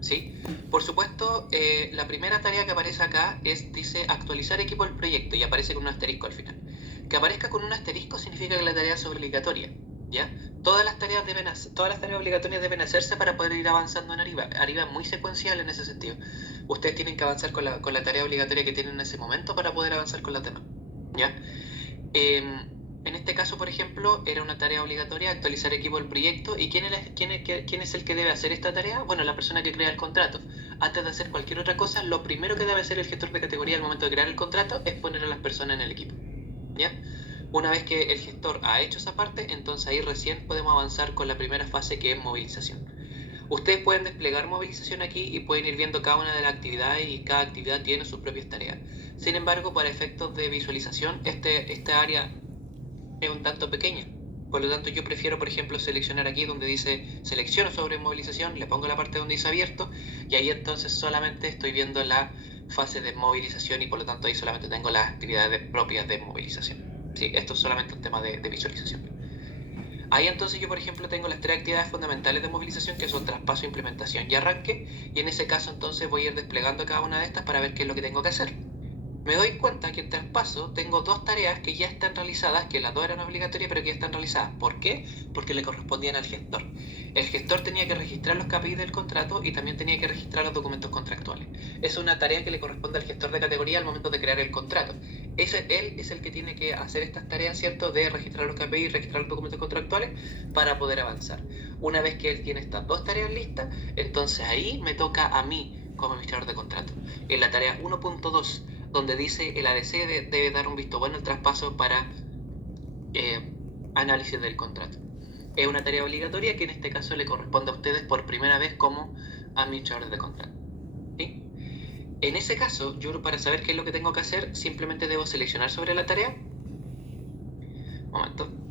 ¿sí? Por supuesto, la primera tarea que aparece acá dice actualizar equipo del proyecto, y aparece con un asterisco al final. Que aparezca con un asterisco significa que la tarea es obligatoria, ¿ya? Todas las tareas obligatorias deben hacerse para poder ir avanzando en Ariba. Ariba es muy secuencial en ese sentido. Ustedes tienen que avanzar con la tarea obligatoria que tienen en ese momento para poder avanzar con las demás, ¿ya? En este caso, por ejemplo, era una tarea obligatoria actualizar equipo del proyecto. ¿Y quién es el que debe hacer esta tarea? Bueno, la persona que crea el contrato. Antes de hacer cualquier otra cosa, lo primero que debe hacer el gestor de categoría al momento de crear el contrato es poner a las personas en el equipo, ¿ya? Una vez que el gestor ha hecho esa parte, entonces ahí recién podemos avanzar con la primera fase, que es movilización. Ustedes pueden desplegar movilización aquí y pueden ir viendo cada una de las actividades, y cada actividad tiene sus propias tareas. Sin embargo, para efectos de visualización, esta área es un tanto pequeña. Por lo tanto, yo prefiero, por ejemplo, seleccionar aquí donde dice selecciono sobre movilización, le pongo la parte donde dice abierto, y ahí entonces solamente estoy viendo la fase de movilización, y por lo tanto ahí solamente tengo las actividades propias de movilización. Sí, esto es solamente un tema de visualización. Ahí entonces yo, por ejemplo, tengo las 3 actividades fundamentales de movilización, que son traspaso, implementación y arranque, y en ese caso entonces voy a ir desplegando cada una de estas para ver qué es lo que tengo que hacer. Me doy cuenta que en traspaso tengo 2 tareas que ya están realizadas, que las 2 eran obligatorias, pero que ya están realizadas. ¿Por qué? Porque le correspondían al gestor. El gestor tenía que registrar los KPIs del contrato y también tenía que registrar los documentos contractuales. Es una tarea que le corresponde al gestor de categoría al momento de crear el contrato. Él es el que tiene que hacer estas tareas, ¿cierto?, de registrar los KPIs y registrar los documentos contractuales para poder avanzar. Una vez que él tiene estas 2 tareas listas, entonces ahí me toca a mí como administrador de contrato. En la tarea 1.2, donde dice el ADC debe dar un visto bueno al traspaso para análisis del contrato. Es una tarea obligatoria que en este caso le corresponde a ustedes por primera vez como administradores de contrato, ¿sí? En ese caso, yo para saber qué es lo que tengo que hacer, simplemente debo seleccionar sobre la tarea.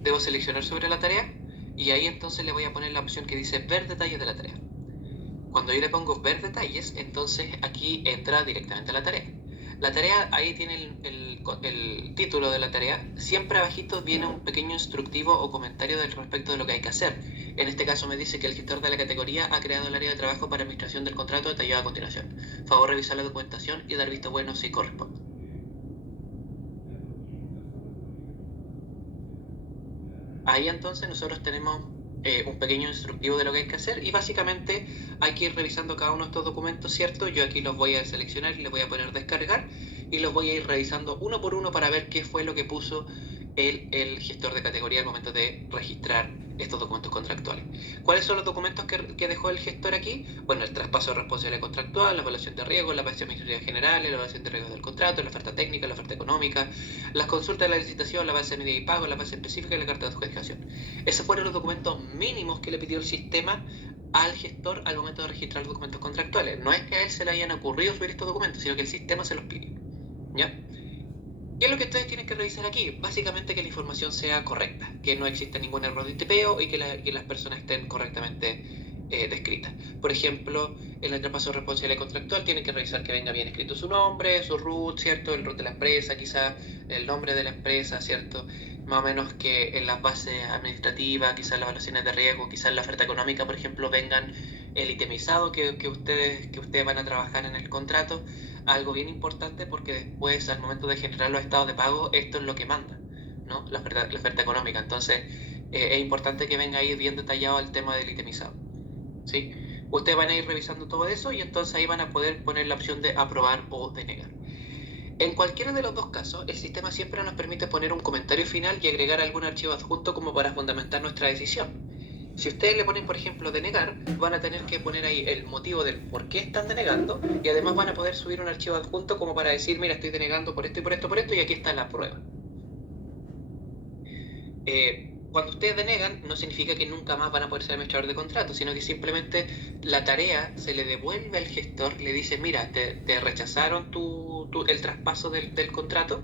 Debo seleccionar sobre la tarea y ahí entonces le voy a poner la opción que dice ver detalles de la tarea. Cuando yo le pongo ver detalles, entonces aquí entra directamente a la tarea. La tarea, ahí tiene el título de la tarea. Siempre abajito viene un pequeño instructivo o comentario del respecto de lo que hay que hacer. En este caso me dice que el gestor de la categoría ha creado el área de trabajo para administración del contrato detallado a continuación. Favor revisar la documentación y dar visto bueno si corresponde. Ahí entonces nosotros tenemos un pequeño instructivo de lo que hay que hacer y básicamente hay que ir revisando cada uno de estos documentos, ¿cierto? Yo aquí los voy a seleccionar y les voy a poner descargar y los voy a ir revisando uno por uno para ver qué fue lo que puso el gestor de categoría al momento de registrar estos documentos contractuales. ¿Cuáles son los documentos que dejó el gestor aquí? Bueno, el traspaso de responsabilidad contractual, la evaluación de riesgos, la evaluación administrativa general, la evaluación de riesgos del contrato, la oferta técnica, la oferta económica, las consultas de la licitación, la base de medida y pago, la base específica y la carta de adjudicación. Esos fueron los documentos mínimos que le pidió el sistema al gestor al momento de registrar los documentos contractuales. No es que a él se le hayan ocurrido subir estos documentos, sino que el sistema se los pidió. ¿Ya? ¿Qué es lo que ustedes tienen que revisar aquí? Básicamente que la información sea correcta, que no exista ningún error de tipeo y que las personas estén correctamente descritas. Por ejemplo, en el traspaso de responsabilidad contractual tienen que revisar que venga bien escrito su nombre, su root, ¿cierto? El root de la empresa, quizás el nombre de la empresa, ¿cierto? Más o menos que en las bases administrativas, quizás las evaluaciones de riesgo, quizás la oferta económica, por ejemplo, vengan el itemizado que ustedes van a trabajar en el contrato. Algo bien importante porque después al momento de generar los estados de pago esto es lo que manda, ¿no? La oferta económica. Entonces es importante que venga ahí bien detallado el tema del itemizado, ¿sí? Ustedes van a ir revisando todo eso y entonces ahí van a poder poner la opción de aprobar o denegar. En cualquiera de los dos casos, el sistema siempre nos permite poner un comentario final y agregar algún archivo adjunto como para fundamentar nuestra decisión. Si ustedes le ponen, por ejemplo, denegar, van a tener que poner ahí el motivo del por qué están denegando y además van a poder subir un archivo adjunto como para decir, mira, estoy denegando por esto y por esto, por esto y aquí está la prueba. Cuando ustedes denegan, no significa que nunca más van a poder ser administrador de contrato, sino que simplemente la tarea se le devuelve al gestor, le dice, mira, te rechazaron el traspaso del contrato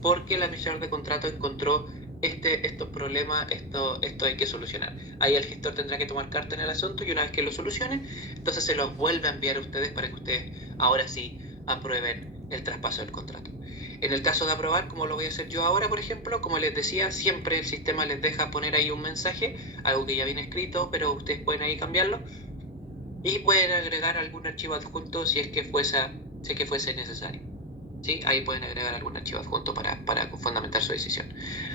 porque el administrador de contrato encontró estos problemas, esto hay que solucionar. Ahí el gestor tendrá que tomar carta en el asunto y una vez que lo solucione, entonces se los vuelve a enviar a ustedes para que ustedes ahora sí aprueben el traspaso del contrato. En el caso de aprobar, como lo voy a hacer yo ahora, por ejemplo, como les decía, siempre el sistema les deja poner ahí un mensaje, algo que ya viene escrito, pero ustedes pueden ahí cambiarlo y pueden agregar algún archivo adjunto si es que fuese necesario. ¿Sí? Ahí pueden agregar algún archivo adjunto para fundamentar su decisión.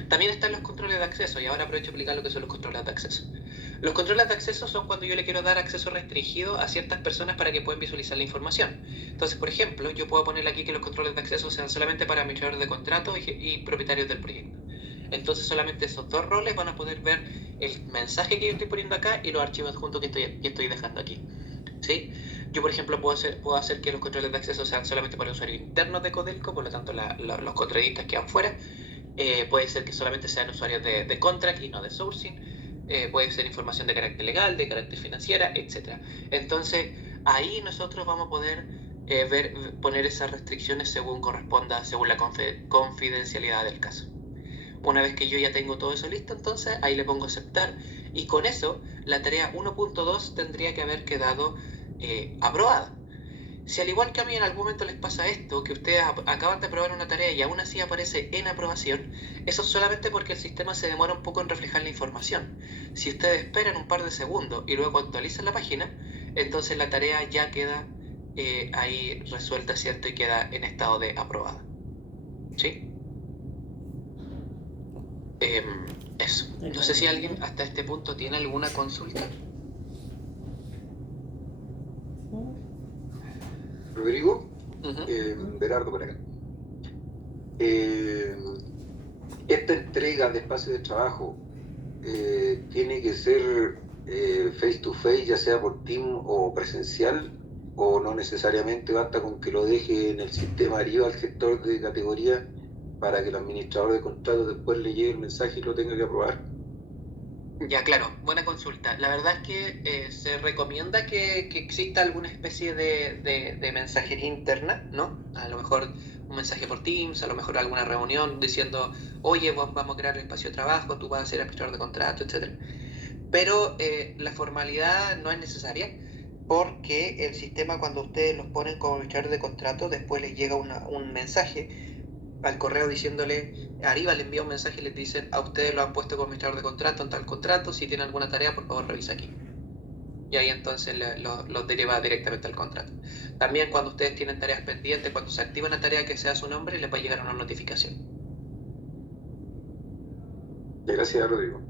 También están los controles de acceso y ahora aprovecho a explicar lo que son los controles de acceso. Los controles de acceso son cuando yo le quiero dar acceso restringido a ciertas personas para que puedan visualizar la información. Entonces, por ejemplo, yo puedo poner aquí que los controles de acceso sean solamente para administradores de contrato y propietarios del proyecto. Entonces solamente esos dos roles van a poder ver el mensaje que yo estoy poniendo acá y los archivos adjuntos que estoy dejando aquí. ¿Sí? Yo, por ejemplo, puedo hacer que los controles de acceso sean solamente para usuarios internos de Codelco, por lo tanto los contratistas quedan fuera. Puede ser que solamente sean usuarios de contract y no de sourcing. Puede ser información de carácter legal, de carácter financiera, etc. Entonces, ahí nosotros vamos a poder poner esas restricciones según corresponda, según la confidencialidad del caso. Una vez que yo ya tengo todo eso listo, entonces ahí le pongo aceptar y con eso la tarea 1.2 tendría que haber quedado aprobada. Si al igual que a mí en algún momento les pasa esto, que ustedes acaban de aprobar una tarea y aún así aparece en aprobación, eso es solamente porque el sistema se demora un poco en reflejar la información. Si ustedes esperan un par de segundos y luego actualizan la página, entonces la tarea ya queda ahí resuelta, ¿cierto? Y queda en estado de aprobada. ¿Sí? Eso. No sé si alguien hasta este punto tiene alguna consulta. Rodrigo, Berardo por acá. Esta entrega de espacio de trabajo tiene que ser face to face, ya sea por Team o presencial, o no necesariamente basta con que lo deje en el sistema arriba al gestor de categoría para que el administrador de contratos después le llegue el mensaje y lo tenga que aprobar. Ya, claro, buena consulta. La verdad es que se recomienda que exista alguna especie de mensajería interna, ¿no? A lo mejor un mensaje por Teams, a lo mejor alguna reunión diciendo, oye, vamos a crear el espacio de trabajo, tú vas a ser administrador de contrato, etcétera. Pero la formalidad no es necesaria porque el sistema, cuando ustedes los ponen como administrador de contrato, después les llega un mensaje al correo diciéndole, arriba le envía un mensaje y les dicen, a ustedes lo han puesto como administrador de contrato en tal contrato, si tienen alguna tarea, por favor revisa aquí. Y ahí entonces los deriva directamente al contrato. También cuando ustedes tienen tareas pendientes, cuando se activa una tarea que sea su nombre, les va a llegar una notificación. Gracias, Rodrigo.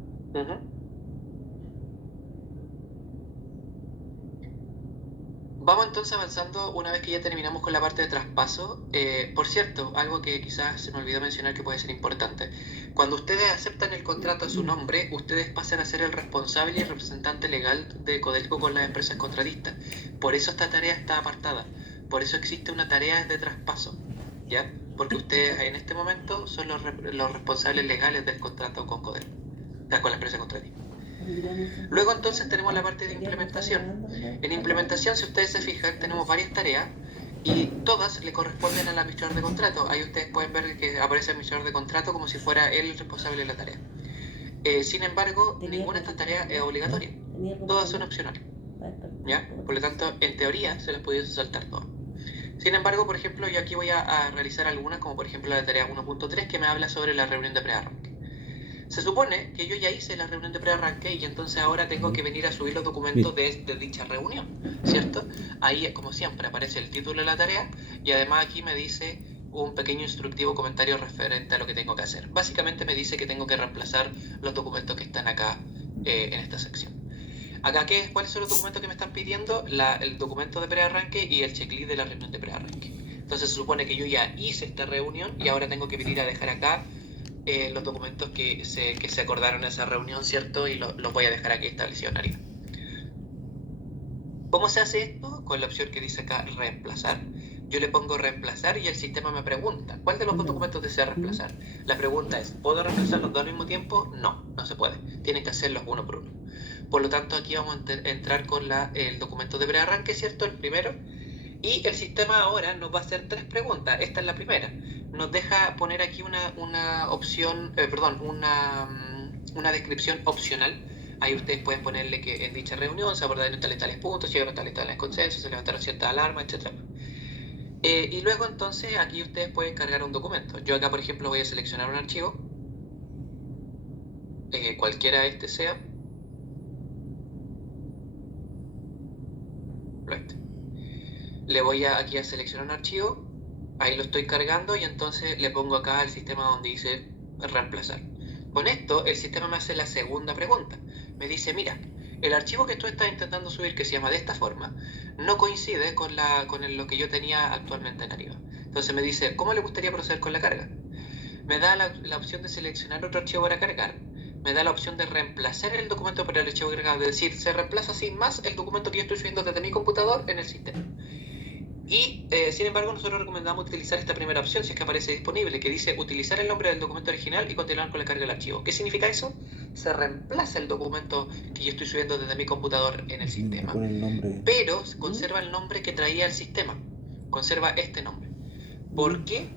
Vamos entonces avanzando una vez que ya terminamos con la parte de traspaso. Por cierto, algo que quizás se me olvidó mencionar que puede ser importante. Cuando ustedes aceptan el contrato a su nombre, ustedes pasan a ser el responsable y el representante legal de Codelco con las empresas contratistas. Por eso esta tarea está apartada. Por eso existe una tarea de traspaso, ¿ya? Porque ustedes en este momento son los responsables legales del contrato con Codelco, o sea, con la empresa contratista. Luego entonces tenemos la parte de implementación. En implementación, si ustedes se fijan, tenemos varias tareas y todas le corresponden al administrador de contrato. Ahí ustedes pueden ver que aparece el administrador de contrato como si fuera él el responsable de la tarea. Sin embargo, ninguna de estas tareas es obligatoria. Todas son opcionales, ¿ya? Por lo tanto, en teoría se las pudiese saltar todas. Sin embargo, por ejemplo, yo aquí voy a realizar algunas, como por ejemplo la tarea 1.3 que me habla sobre la reunión de prearranque. Se supone que yo ya hice la reunión de prearranque y entonces ahora tengo que venir a subir los documentos de dicha reunión, ¿cierto? Ahí, como siempre, aparece el título de la tarea y además aquí me dice un pequeño instructivo comentario referente a lo que tengo que hacer. Básicamente me dice que tengo que reemplazar los documentos que están acá en esta sección. Acá, ¿cuáles son los documentos que me están pidiendo? El documento de prearranque y el checklist de la reunión de prearranque. Entonces se supone que yo ya hice esta reunión y ahora tengo que venir a dejar acá los documentos que se acordaron en esa reunión, ¿cierto? Y los voy a dejar aquí establecidos en arriba. ¿Cómo se hace esto? Con la opción que dice acá, reemplazar. Yo le pongo reemplazar y el sistema me pregunta, ¿cuál de los dos documentos desea reemplazar? La pregunta es, ¿puedo reemplazar los dos al mismo tiempo? No, no se puede. Tienen que hacerlos uno por uno. Por lo tanto, aquí vamos a entrar con el documento de prearranque, ¿cierto? El primero. Y el sistema ahora nos va a hacer 3 preguntas. Esta es la primera. Nos deja poner aquí una opción, una descripción opcional. Ahí ustedes pueden ponerle que en dicha reunión se abordaron tales puntos, llegaron tales consensos, se levantaron ciertas alarmas, etc. Y luego entonces aquí ustedes pueden cargar un documento. Yo acá, por ejemplo, voy a seleccionar un archivo, cualquiera este sea. Right. Le voy aquí a seleccionar un archivo, ahí lo estoy cargando y entonces le pongo acá al sistema donde dice reemplazar. Con esto el sistema me hace la segunda pregunta. Me dice, mira, el archivo que tú estás intentando subir, que se llama de esta forma, no coincide con lo que yo tenía actualmente en arriba. Entonces me dice, ¿cómo le gustaría proceder con la carga? Me da la opción de seleccionar otro archivo para cargar. Me da la opción de reemplazar el documento por el archivo cargado, es decir, se reemplaza sin más el documento que yo estoy subiendo desde mi computador en el sistema. Y, sin embargo, nosotros recomendamos utilizar esta primera opción, si es que aparece disponible, que dice utilizar el nombre del documento original y continuar con la carga del archivo. ¿Qué significa eso? Se reemplaza el documento que yo estoy subiendo desde mi computador en el sistema, pero conserva el nombre que traía el sistema, conserva este nombre. ¿Por qué?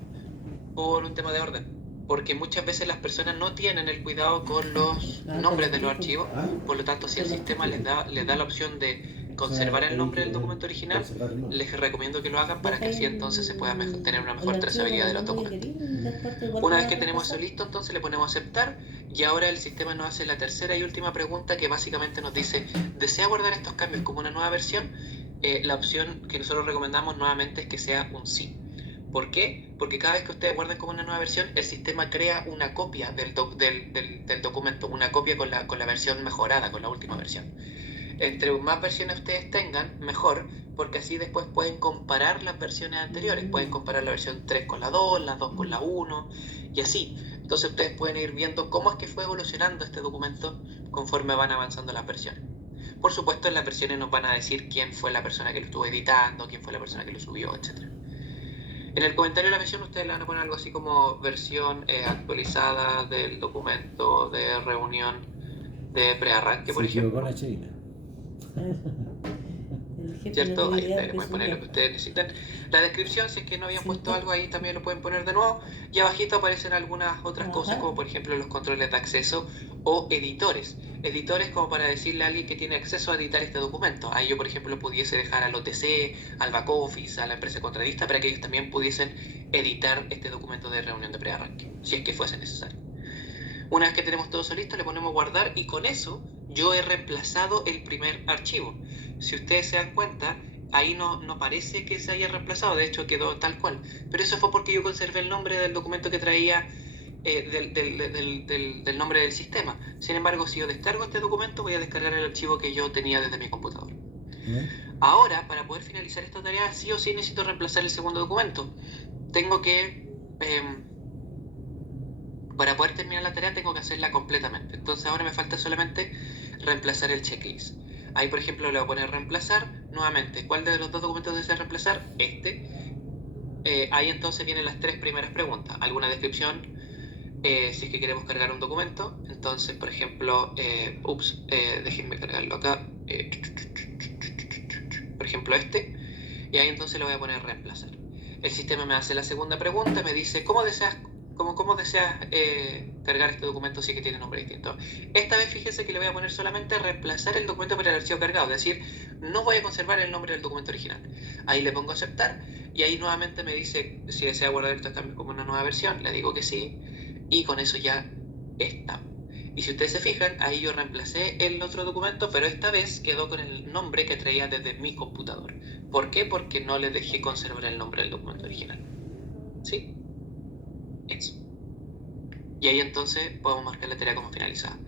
Por un tema de orden. Porque muchas veces las personas no tienen el cuidado con los nombres de los archivos, por lo tanto, si el sistema les da la opción de conservar el nombre del documento original, les recomiendo que lo hagan para que así entonces se pueda tener una mejor trazabilidad de los documentos. Una vez que tenemos eso listo, entonces le ponemos aceptar y ahora el sistema nos hace la tercera y última pregunta que básicamente nos dice, ¿desea guardar estos cambios como una nueva versión? La opción que nosotros recomendamos nuevamente es que sea un sí. ¿Por qué? Porque cada vez que ustedes guarden como una nueva versión, el sistema crea una copia del documento, una copia con la versión mejorada, con la última versión. Entre más versiones ustedes tengan, mejor, porque así después pueden comparar las versiones anteriores. Pueden comparar la versión 3 con la 2, la 2 con la 1, y así. Entonces ustedes pueden ir viendo cómo es que fue evolucionando este documento conforme van avanzando las versiones. Por supuesto, en las versiones nos van a decir quién fue la persona que lo estuvo editando, quién fue la persona que lo subió, etc. En el comentario de la versión ustedes le van a poner algo así como versión actualizada del documento de reunión de prearranque, por Se equivocó ejemplo. la Sheila. El jefe no ¿Cierto? tiene Ahí idea ustedes de le qué pueden poner lo que subir. ustedes necesitan. La descripción, si es que no habían puesto ¿Cierto? algo ahí, también lo pueden poner de nuevo. Y abajito aparecen algunas otras cosas, Ajá. como por ejemplo los controles de acceso o editores. Editores como para decirle a alguien que tiene acceso a editar este documento. Ahí yo, por ejemplo, pudiese dejar al OTC, al back office, a la empresa contratista, para que ellos también pudiesen editar este documento de reunión de prearranque, si es que fuese necesario. Una vez que tenemos todo eso listo, le ponemos guardar y con eso yo he reemplazado el primer archivo. Si ustedes se dan cuenta, ahí no parece que se haya reemplazado, de hecho quedó tal cual. Pero eso fue porque yo conservé el nombre del documento que traía del nombre del sistema. Sin embargo, si yo descargo este documento, voy a descargar el archivo que yo tenía desde mi computador. Ahora, para poder finalizar esta tarea, sí o sí necesito reemplazar el segundo documento. Tengo que... para poder terminar la tarea tengo que hacerla completamente. Entonces ahora me falta solamente reemplazar el checklist. Ahí, por ejemplo, le voy a poner reemplazar nuevamente. ¿Cuál de los dos documentos desea reemplazar? Este. Ahí entonces vienen las tres primeras preguntas. ¿Alguna descripción? Si es que queremos cargar un documento. Entonces, por ejemplo, déjenme cargarlo acá. Por ejemplo, este. Y ahí entonces le voy a poner reemplazar. El sistema me hace la segunda pregunta, me dice, ¿cómo deseas cargar este documento si es que tiene nombre distinto? Esta vez fíjense que le voy a poner solamente reemplazar el documento por el archivo cargado, es decir, no voy a conservar el nombre del documento original. Ahí le pongo aceptar y ahí nuevamente me dice si desea guardar estos cambios como una nueva versión, le digo que sí y con eso ya está. Y si ustedes se fijan, ahí yo reemplacé el otro documento, pero esta vez quedó con el nombre que traía desde mi computador. ¿Por qué? Porque no le dejé conservar el nombre del documento original. ¿Sí? Eso. Y ahí entonces podemos marcar la tarea como finalizada.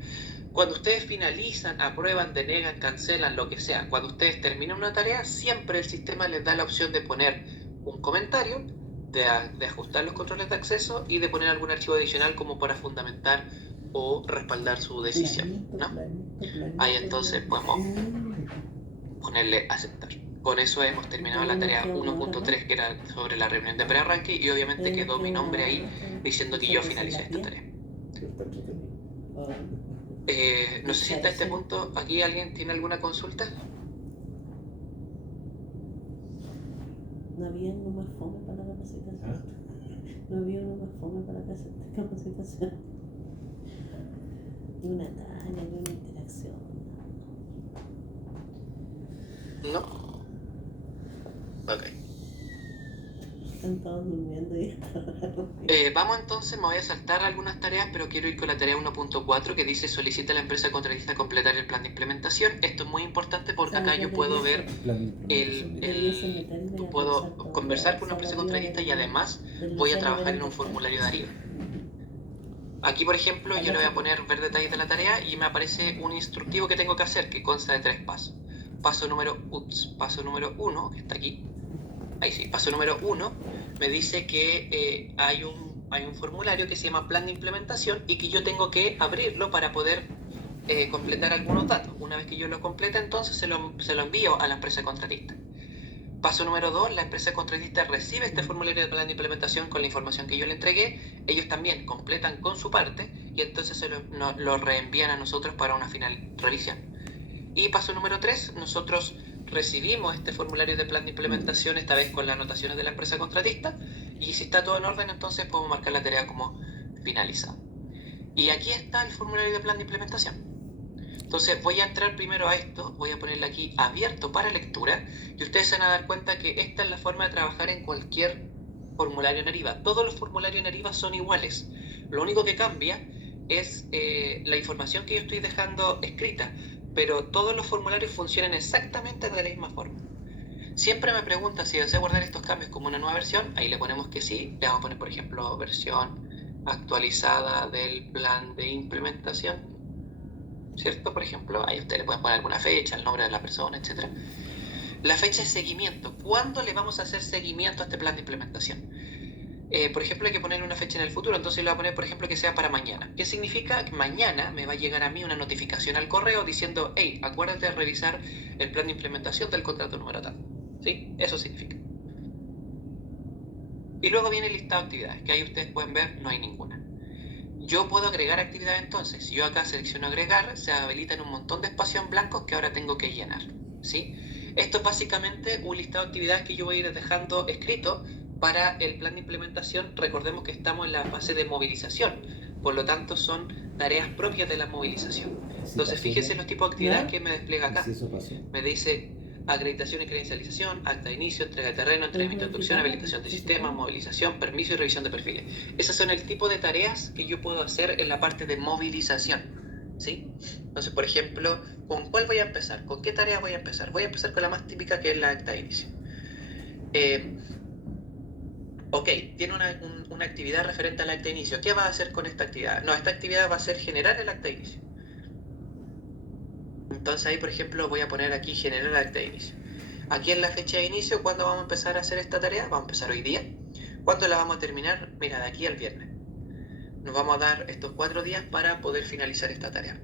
Cuando ustedes finalizan, aprueban, denegan, cancelan, lo que sea, cuando ustedes terminan una tarea, siempre el sistema les da la opción de poner un comentario, de ajustar los controles de acceso y de poner algún archivo adicional como para fundamentar o respaldar su decisión, ¿no? Ahí entonces podemos ponerle aceptar. Con eso hemos terminado la tarea 1.3, que era sobre la reunión de prearranque, y obviamente quedó mi nombre ahí diciendo que yo finalicé esta tarea. No sé si hasta este punto aquí alguien tiene alguna consulta. No había uno más fome para la capacitación. No había uno más fome para la capacitación. Ni una talla, ni una interacción. No. Ok. Están todos durmiendo y Vamos entonces, me voy a saltar algunas tareas, pero quiero ir con la tarea 1.4 que dice solicita a la empresa contratista completar el plan de implementación. Esto es muy importante porque acá yo puedo ver puedo conversar con una empresa contratista y además voy a trabajar en un formulario de Ariba. Aquí, por ejemplo, yo le voy a poner ver detalles de la tarea y me aparece un instructivo que tengo que hacer que consta de 3 pasos. Paso número 1, que está aquí. Ahí sí, paso número 1 me dice que hay un formulario que se llama plan de implementación y que yo tengo que abrirlo para poder completar algunos datos. Una vez que yo lo complete, entonces se lo envío a la empresa contratista. Paso número 2, la empresa contratista recibe este formulario de plan de implementación con la información que yo le entregué. Ellos también completan con su parte y entonces lo reenvían a nosotros para una final revisión. Y paso número 3, nosotros recibimos este formulario de plan de implementación, esta vez con las anotaciones de la empresa contratista, y si está todo en orden, entonces podemos marcar la tarea como finalizada. Y aquí está el formulario de plan de implementación. Entonces voy a entrar primero a esto, voy a ponerle aquí abierto para lectura, y ustedes se van a dar cuenta que esta es la forma de trabajar en cualquier formulario en Ariba. Todos los formularios en Ariba son iguales, lo único que cambia es la información que yo estoy dejando escrita, pero todos los formularios funcionan exactamente de la misma forma. Siempre me pregunta si desea guardar estos cambios como una nueva versión, ahí le ponemos que sí, le vamos a poner por ejemplo versión actualizada del plan de implementación, ¿cierto? Por ejemplo, ahí ustedes le pueden poner alguna fecha, el nombre de la persona, etc. La fecha de seguimiento, ¿cuándo le vamos a hacer seguimiento a este plan de implementación? Por ejemplo, hay que poner una fecha en el futuro, entonces le voy a poner, por ejemplo, que sea para mañana. ¿Qué significa? Que mañana me va a llegar a mí una notificación al correo diciendo, hey, acuérdate de revisar el plan de implementación del contrato número tal. ¿Sí? Eso significa. Y luego viene el listado de actividades, que ahí ustedes pueden ver, no hay ninguna. yo puedo agregar actividad entonces. Si yo acá selecciono agregar, se habilitan un montón de espacios en blanco que ahora tengo que llenar, ¿sí? Esto es básicamente un listado de actividades que yo voy a ir dejando escrito para el plan de implementación. Recordemos que estamos en la fase de movilización, por lo tanto son tareas propias de la movilización. Entonces fíjense los tipos de actividades que me despliega acá. Me dice acreditación y credencialización, acta de inicio, entrega de terreno, entrenamiento de instrucción, habilitación de sistema, movilización, permiso y revisión de perfiles. Esos son el tipo de tareas que yo puedo hacer en la parte de movilización, ¿sí? Entonces, por ejemplo, ¿con cuál voy a empezar? ¿Con qué tarea voy a empezar? Voy a empezar con la más típica, que es la acta de inicio. Ok, tiene una actividad referente al acta de inicio. ¿Qué va a hacer con esta actividad? No, esta actividad va a ser generar el acta de inicio. Entonces ahí, por ejemplo, voy a poner aquí generar acta de inicio. Aquí en la fecha de inicio, ¿cuándo vamos a empezar a hacer esta tarea? Vamos a empezar hoy día. ¿Cuándo la vamos a terminar? Mira, de aquí al viernes. Nos vamos a dar estos 4 días para poder finalizar esta tarea.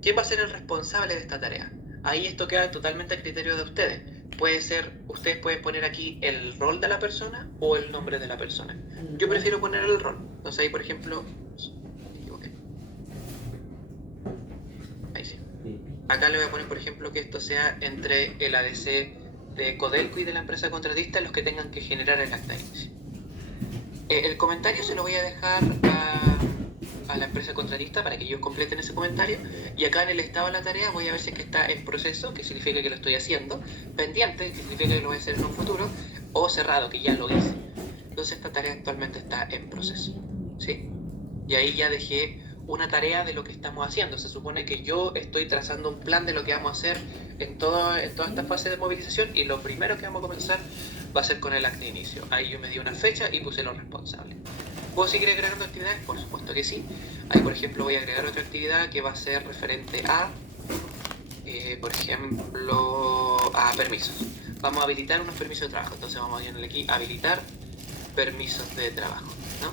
¿Quién va a ser el responsable de esta tarea? Ahí esto queda totalmente a criterio de ustedes. Puede ser, ustedes pueden poner aquí el rol de la persona o el nombre de la persona. Yo prefiero poner el rol. Entonces ahí, por ejemplo, ahí sí. Acá le voy a poner, por ejemplo, que esto sea entre el ADC de Codelco y de la empresa contratista los que tengan que generar el acta de inicio. El comentario se lo voy a dejar a la empresa contratista para que ellos completen ese comentario, y acá en el estado de la tarea voy a ver si es que está en proceso, que significa que lo estoy haciendo, pendiente, que significa que lo voy a hacer en un futuro, o cerrado, que ya lo hice. Entonces esta tarea actualmente está en proceso, ¿sí? Y ahí ya dejé una tarea de lo que estamos haciendo. Se supone que yo estoy trazando un plan de lo que vamos a hacer en toda esta fase de movilización, y lo primero que vamos a comenzar va a ser con el acta de inicio. Ahí yo me di una fecha y puse los responsables. ¿Puedo seguir agregando actividades? Por supuesto que sí. Ahí, por ejemplo, voy a agregar otra actividad que va a ser referente a, por ejemplo, a permisos. Vamos a habilitar unos permisos de trabajo. Entonces vamos a ponerle aquí, habilitar permisos de trabajo, ¿no?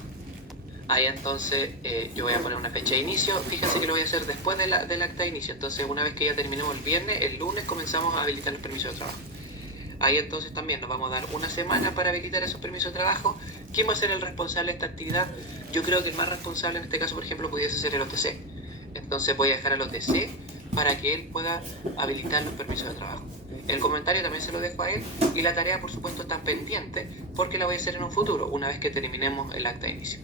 Ahí entonces yo voy a poner una fecha de inicio. Fíjense que lo voy a hacer después del acta de inicio. Entonces, una vez que ya terminemos el viernes, el lunes comenzamos a habilitar los permisos de trabajo. Ahí entonces también nos vamos a dar una semana para habilitar esos permisos de trabajo. ¿Quién va a ser el responsable de esta actividad? Yo creo que el más responsable en este caso, por ejemplo, pudiese ser el OTC. Entonces voy a dejar al OTC para que él pueda habilitar los permisos de trabajo. El comentario también se lo dejo a él, y la tarea, por supuesto, está pendiente porque la voy a hacer en un futuro, una vez que terminemos el acta de inicio.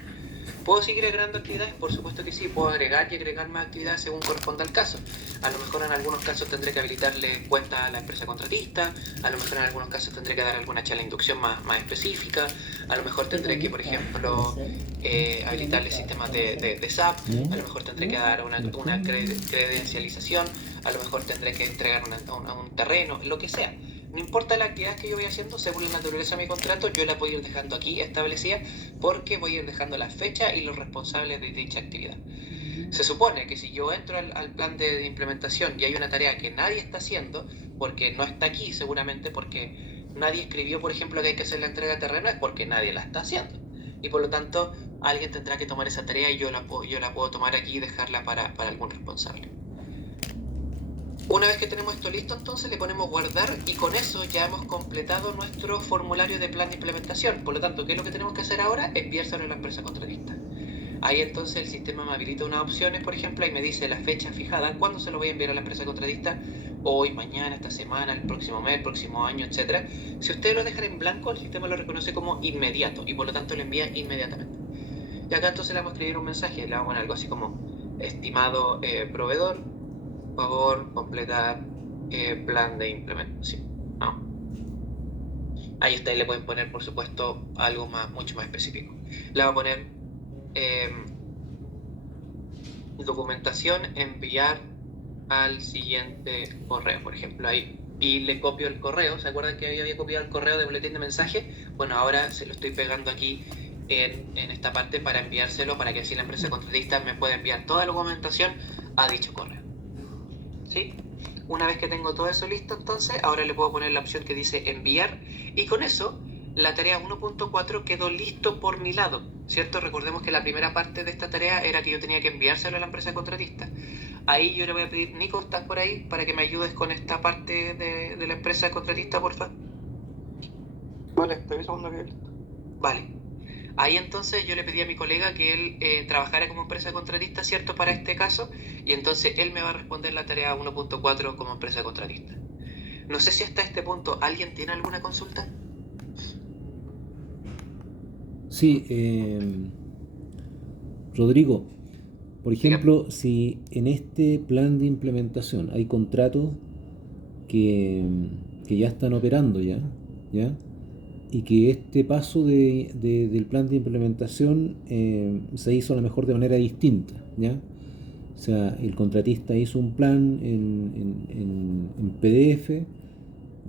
¿Puedo seguir agregando actividades? Por supuesto que sí. Puedo agregar y agregar más actividades según corresponda al caso. A lo mejor en algunos casos tendré que habilitarle cuenta a la empresa contratista. A lo mejor en algunos casos tendré que dar alguna charla de inducción más específica. A lo mejor tendré que, por ejemplo, habilitarle sistemas de SAP. A lo mejor tendré que dar una credencialización. A lo mejor tendré que entregar un terreno, lo que sea. No importa la actividad que yo voy haciendo, según la naturaleza de mi contrato, yo la voy a ir dejando aquí establecida, porque voy a ir dejando la fecha y los responsables de dicha actividad. Se supone que si yo entro al plan de implementación y hay una tarea que nadie está haciendo, porque no está aquí seguramente, porque nadie escribió, por ejemplo, que hay que hacer la entrega de terreno, es porque nadie la está haciendo. Y por lo tanto, alguien tendrá que tomar esa tarea, y yo la puedo tomar aquí y dejarla para algún responsable. Una vez que tenemos esto listo, entonces le ponemos guardar, y con eso ya hemos completado nuestro formulario de plan de implementación. Por lo tanto, ¿qué es lo que tenemos que hacer ahora? Enviárselo a la empresa contratista. Ahí entonces el sistema me habilita unas opciones, por ejemplo, y me dice la fecha fijada, cuándo se lo voy a enviar a la empresa contratista: hoy, mañana, esta semana, el próximo mes, el próximo año, etc. Si ustedes lo dejan en blanco, el sistema lo reconoce como inmediato, y por lo tanto lo envía inmediatamente. Y acá entonces le vamos a escribir un mensaje, le vamos a poner algo así como: estimado proveedor, por favor, completar plan de implementación, ¿no? Ahí ustedes le pueden poner, por supuesto, algo mucho más específico. Le voy a poner documentación, enviar al siguiente correo, por ejemplo, ahí. Y le copio el correo. ¿Se acuerdan que había copiado el correo de boletín de mensaje? Bueno, ahora se lo estoy pegando aquí en esta parte para enviárselo, para que así la empresa contratista me pueda enviar toda la documentación a dicho correo. ¿Sí? Una vez que tengo todo eso listo, entonces ahora le puedo poner la opción que dice enviar, y con eso la tarea 1.4 quedó listo por mi lado, ¿cierto? Recordemos que la primera parte de esta tarea era que yo tenía que enviárselo a la empresa contratista. Ahí yo le voy a pedir, Nico, ¿estás por ahí? Para que me ayudes con esta parte de la empresa contratista, porfa. Vale, te aviso cuando quede listo. Vale. Ahí entonces yo le pedí a mi colega que él trabajara como empresa contratista, ¿cierto? Para este caso, y entonces él me va a responder la tarea 1.4 como empresa contratista. No sé si hasta este punto alguien tiene alguna consulta. Sí, Rodrigo, por ejemplo, si en este plan de implementación hay contratos que ya están operando ya, y que este paso del plan de implementación se hizo a lo mejor de manera distinta, ¿ya? O sea, el contratista hizo un plan en PDF,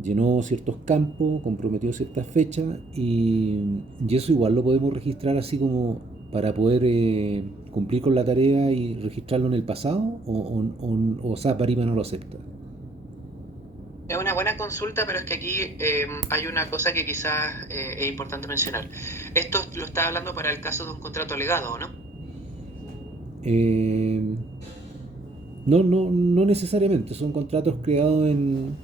llenó ciertos campos, comprometió ciertas fechas y eso igual lo podemos registrar así como para poder cumplir con la tarea y registrarlo en el pasado o SAP Ariba no lo acepta. Es una buena consulta, pero es que aquí hay una cosa que quizás es importante mencionar. Esto lo estaba hablando para el caso de un contrato legado, ¿o no? No necesariamente, son contratos creados en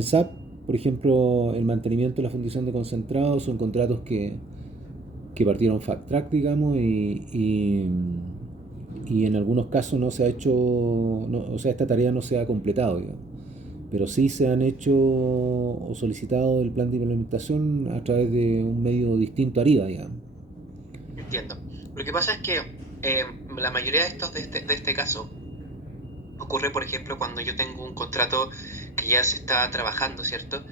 SAP, por ejemplo, el mantenimiento de la fundición de concentrados, son contratos que partieron Fast Track, digamos, y en algunos casos no se ha hecho, o sea, esta tarea no se ha completado, digamos. Pero sí se han hecho o solicitado el plan de implementación a través de un medio distinto a Ariba, digamos. Entiendo. Lo que pasa es que la mayoría de estos de este caso ocurre, por ejemplo, cuando yo tengo un contrato que ya se está trabajando, ¿cierto?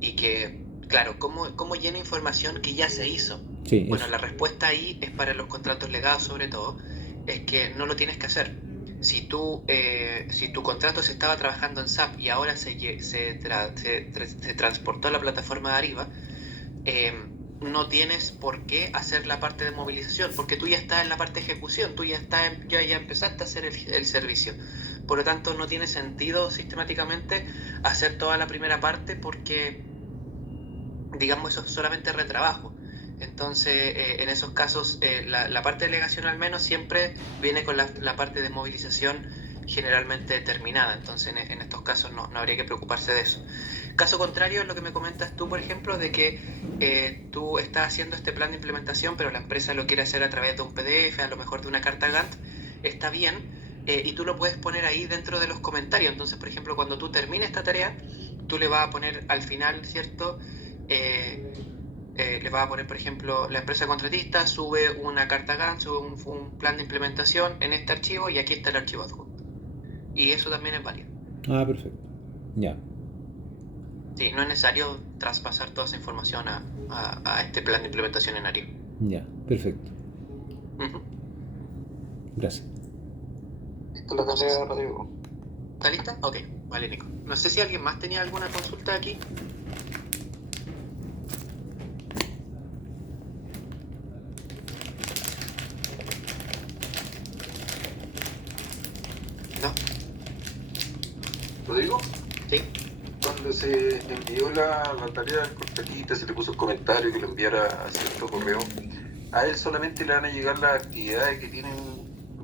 Y que, claro, ¿cómo llena información que ya se hizo? Sí, Bueno, eso. la respuesta ahí es para los contratos legados, sobre todo, es que no lo tienes que hacer. Si tu contrato se estaba trabajando en SAP y ahora se transportó a la plataforma de Ariba, no tienes por qué hacer la parte de movilización, porque tú ya estás en la parte de ejecución, tú ya empezaste a hacer el servicio. Por lo tanto, no tiene sentido sistemáticamente hacer toda la primera parte porque, digamos, eso es solamente retrabajo. Entonces, en esos casos, la parte de delegación al menos siempre viene con la parte de movilización generalmente terminada. Entonces, en estos casos no habría que preocuparse de eso. Caso contrario, lo que me comentas tú, por ejemplo, de que tú estás haciendo este plan de implementación, pero la empresa lo quiere hacer a través de un PDF, a lo mejor de una carta Gantt, está bien, y tú lo puedes poner ahí dentro de los comentarios. Entonces, por ejemplo, cuando tú termines esta tarea, tú le vas a poner al final, ¿cierto? Le vas a poner, por ejemplo, la empresa contratista sube una carta Gantt, sube un plan de implementación en este archivo y aquí está el archivo adjunto. Y eso también es válido. Ah, perfecto. Ya. Sí, no es necesario traspasar toda esa información a este plan de implementación en Ariba. Ya, perfecto. Uh-huh. Gracias. Esto es la tarea, Rodrigo. ¿Está lista? Ok, vale, Nico. No sé si alguien más tenía alguna consulta aquí. ¿No? ¿Rodrigo? ¿Sí? Cuando se envió la tarea al contratista, se le puso el comentario que lo enviara a cierto correo, a él solamente le van a llegar las actividades que tienen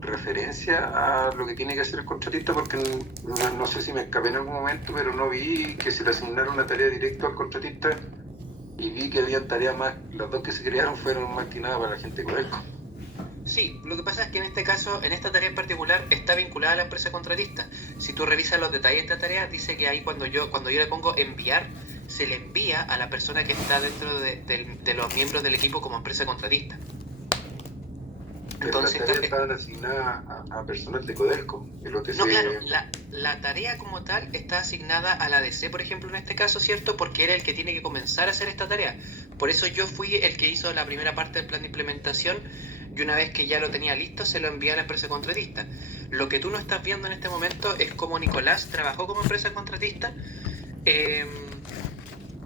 referencia a lo que tiene que hacer el contratista, porque no sé si me escapé en algún momento, pero no vi que se le asignara una tarea directa al contratista y vi que había tareas más, las dos que se crearon fueron más que nada para la gente de Codelco. Sí, lo que pasa es que en este caso, en esta tarea en particular, está vinculada a la empresa contratista. Si tú revisas los detalles de esta tarea, dice que ahí cuando yo le pongo enviar, se le envía a la persona que está dentro de los miembros del equipo como empresa contratista. Entonces, las tareas estaban asignadas a personal de Codelco, el OTC. No, claro, la tarea como tal está asignada a la ADC, por ejemplo, en este caso, ¿cierto? Porque era el que tiene que comenzar a hacer esta tarea. Por eso yo fui el que hizo la primera parte del plan de implementación y una vez que ya lo tenía listo, se lo envié a la empresa contratista. Lo que tú no estás viendo en este momento es cómo Nicolás trabajó como empresa contratista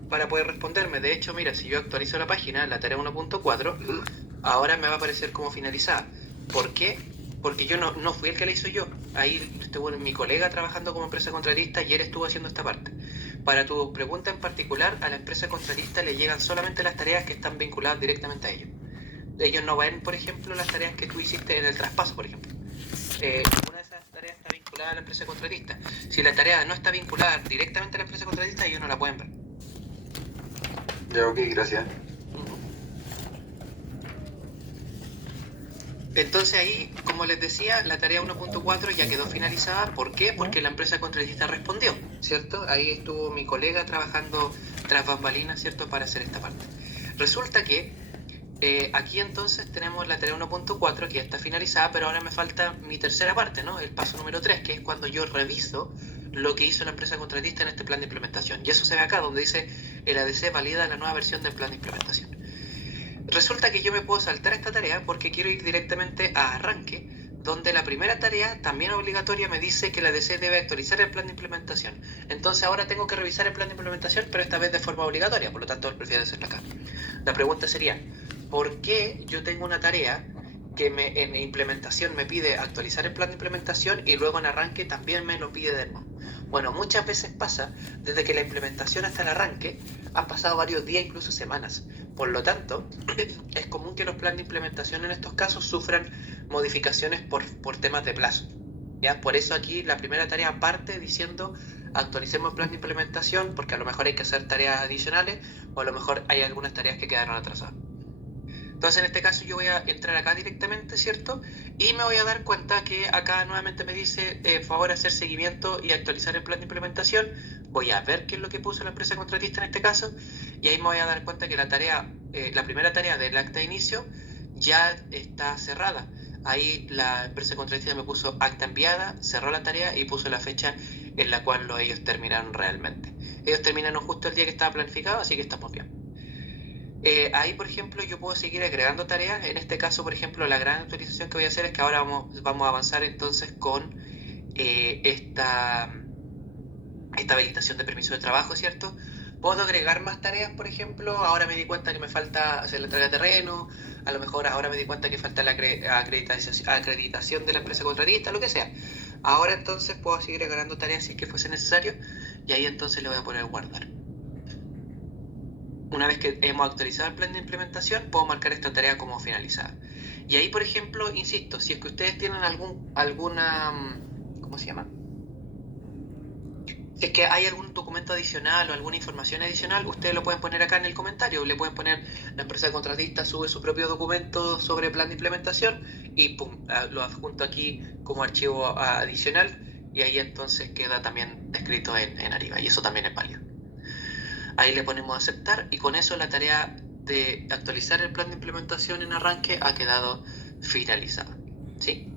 para poder responderme. De hecho, mira, si yo actualizo la página, la tarea 1.4, ahora me va a aparecer como finalizada. ¿Por qué? Porque yo no fui el que la hizo yo. Ahí estuvo mi colega trabajando como empresa contratista y él estuvo haciendo esta parte. Para tu pregunta en particular, a la empresa contratista le llegan solamente las tareas que están vinculadas directamente a ellos. Ellos no ven, por ejemplo, las tareas que tú hiciste en el traspaso, por ejemplo. Ninguna de esas tareas está vinculada a la empresa contratista. Si la tarea no está vinculada directamente a la empresa contratista, ellos no la pueden ver. Ya, ok, gracias. Entonces ahí, como les decía, la tarea 1.4 ya quedó finalizada. ¿Por qué? Porque la empresa contratista respondió, ¿cierto? Ahí estuvo mi colega trabajando tras bambalinas, ¿cierto? Para hacer esta parte. Resulta que aquí entonces tenemos la tarea 1.4 que ya está finalizada, pero ahora me falta mi tercera parte, ¿no? El paso número 3, que es cuando yo reviso lo que hizo la empresa contratista en este plan de implementación. Y eso se ve acá, donde dice el ADC valida la nueva versión del plan de implementación. Resulta que yo me puedo saltar esta tarea porque quiero ir directamente a arranque, donde la primera tarea, también obligatoria, me dice que la ADC debe actualizar el plan de implementación. Entonces ahora tengo que revisar el plan de implementación, pero esta vez de forma obligatoria, por lo tanto prefiero hacerlo acá. La pregunta sería, ¿por qué yo tengo una tarea que en implementación me pide actualizar el plan de implementación y luego en arranque también me lo pide de nuevo? Bueno, muchas veces pasa, desde que la implementación hasta el arranque, han pasado varios días, incluso semanas. Por lo tanto, es común que los planes de implementación en estos casos sufran modificaciones por temas de plazo. ¿Ya? Por eso aquí la primera tarea parte diciendo actualicemos el plan de implementación, porque a lo mejor hay que hacer tareas adicionales o a lo mejor hay algunas tareas que quedaron atrasadas. Entonces en este caso yo voy a entrar acá directamente, ¿cierto? Y me voy a dar cuenta que acá nuevamente me dice favor hacer seguimiento y actualizar el plan de implementación. Voy a ver qué es lo que puso la empresa contratista en este caso y ahí me voy a dar cuenta que la tarea, la primera tarea del acta de inicio ya está cerrada. Ahí la empresa contratista me puso acta enviada, cerró la tarea y puso la fecha en la cual ellos terminaron realmente. Ellos terminaron justo el día que estaba planificado, así que estamos bien. Ahí, por ejemplo, yo puedo seguir agregando tareas. En este caso, por ejemplo, la gran actualización que voy a hacer es que ahora vamos a avanzar entonces con esta habilitación de permiso de trabajo, ¿cierto? Puedo agregar más tareas, por ejemplo. Ahora me di cuenta que me falta hacer la entrega de terreno. A lo mejor ahora me di cuenta que falta la acreditación de la empresa contratista, lo que sea. Ahora entonces puedo seguir agregando tareas si es que fuese necesario. Y ahí entonces le voy a poner guardar. Una vez que hemos actualizado el plan de implementación, puedo marcar esta tarea como finalizada. Y ahí, por ejemplo, insisto, si es que ustedes tienen alguna, ¿cómo se llama? Si es que hay algún documento adicional o alguna información adicional, ustedes lo pueden poner acá en el comentario. Le pueden poner, la empresa contratista sube su propio documento sobre plan de implementación y pum, lo adjunto aquí como archivo adicional y ahí entonces queda también descrito en Ariba y eso también es válido. Ahí le ponemos aceptar y con eso la tarea de actualizar el plan de implementación en arranque ha quedado finalizada, ¿sí?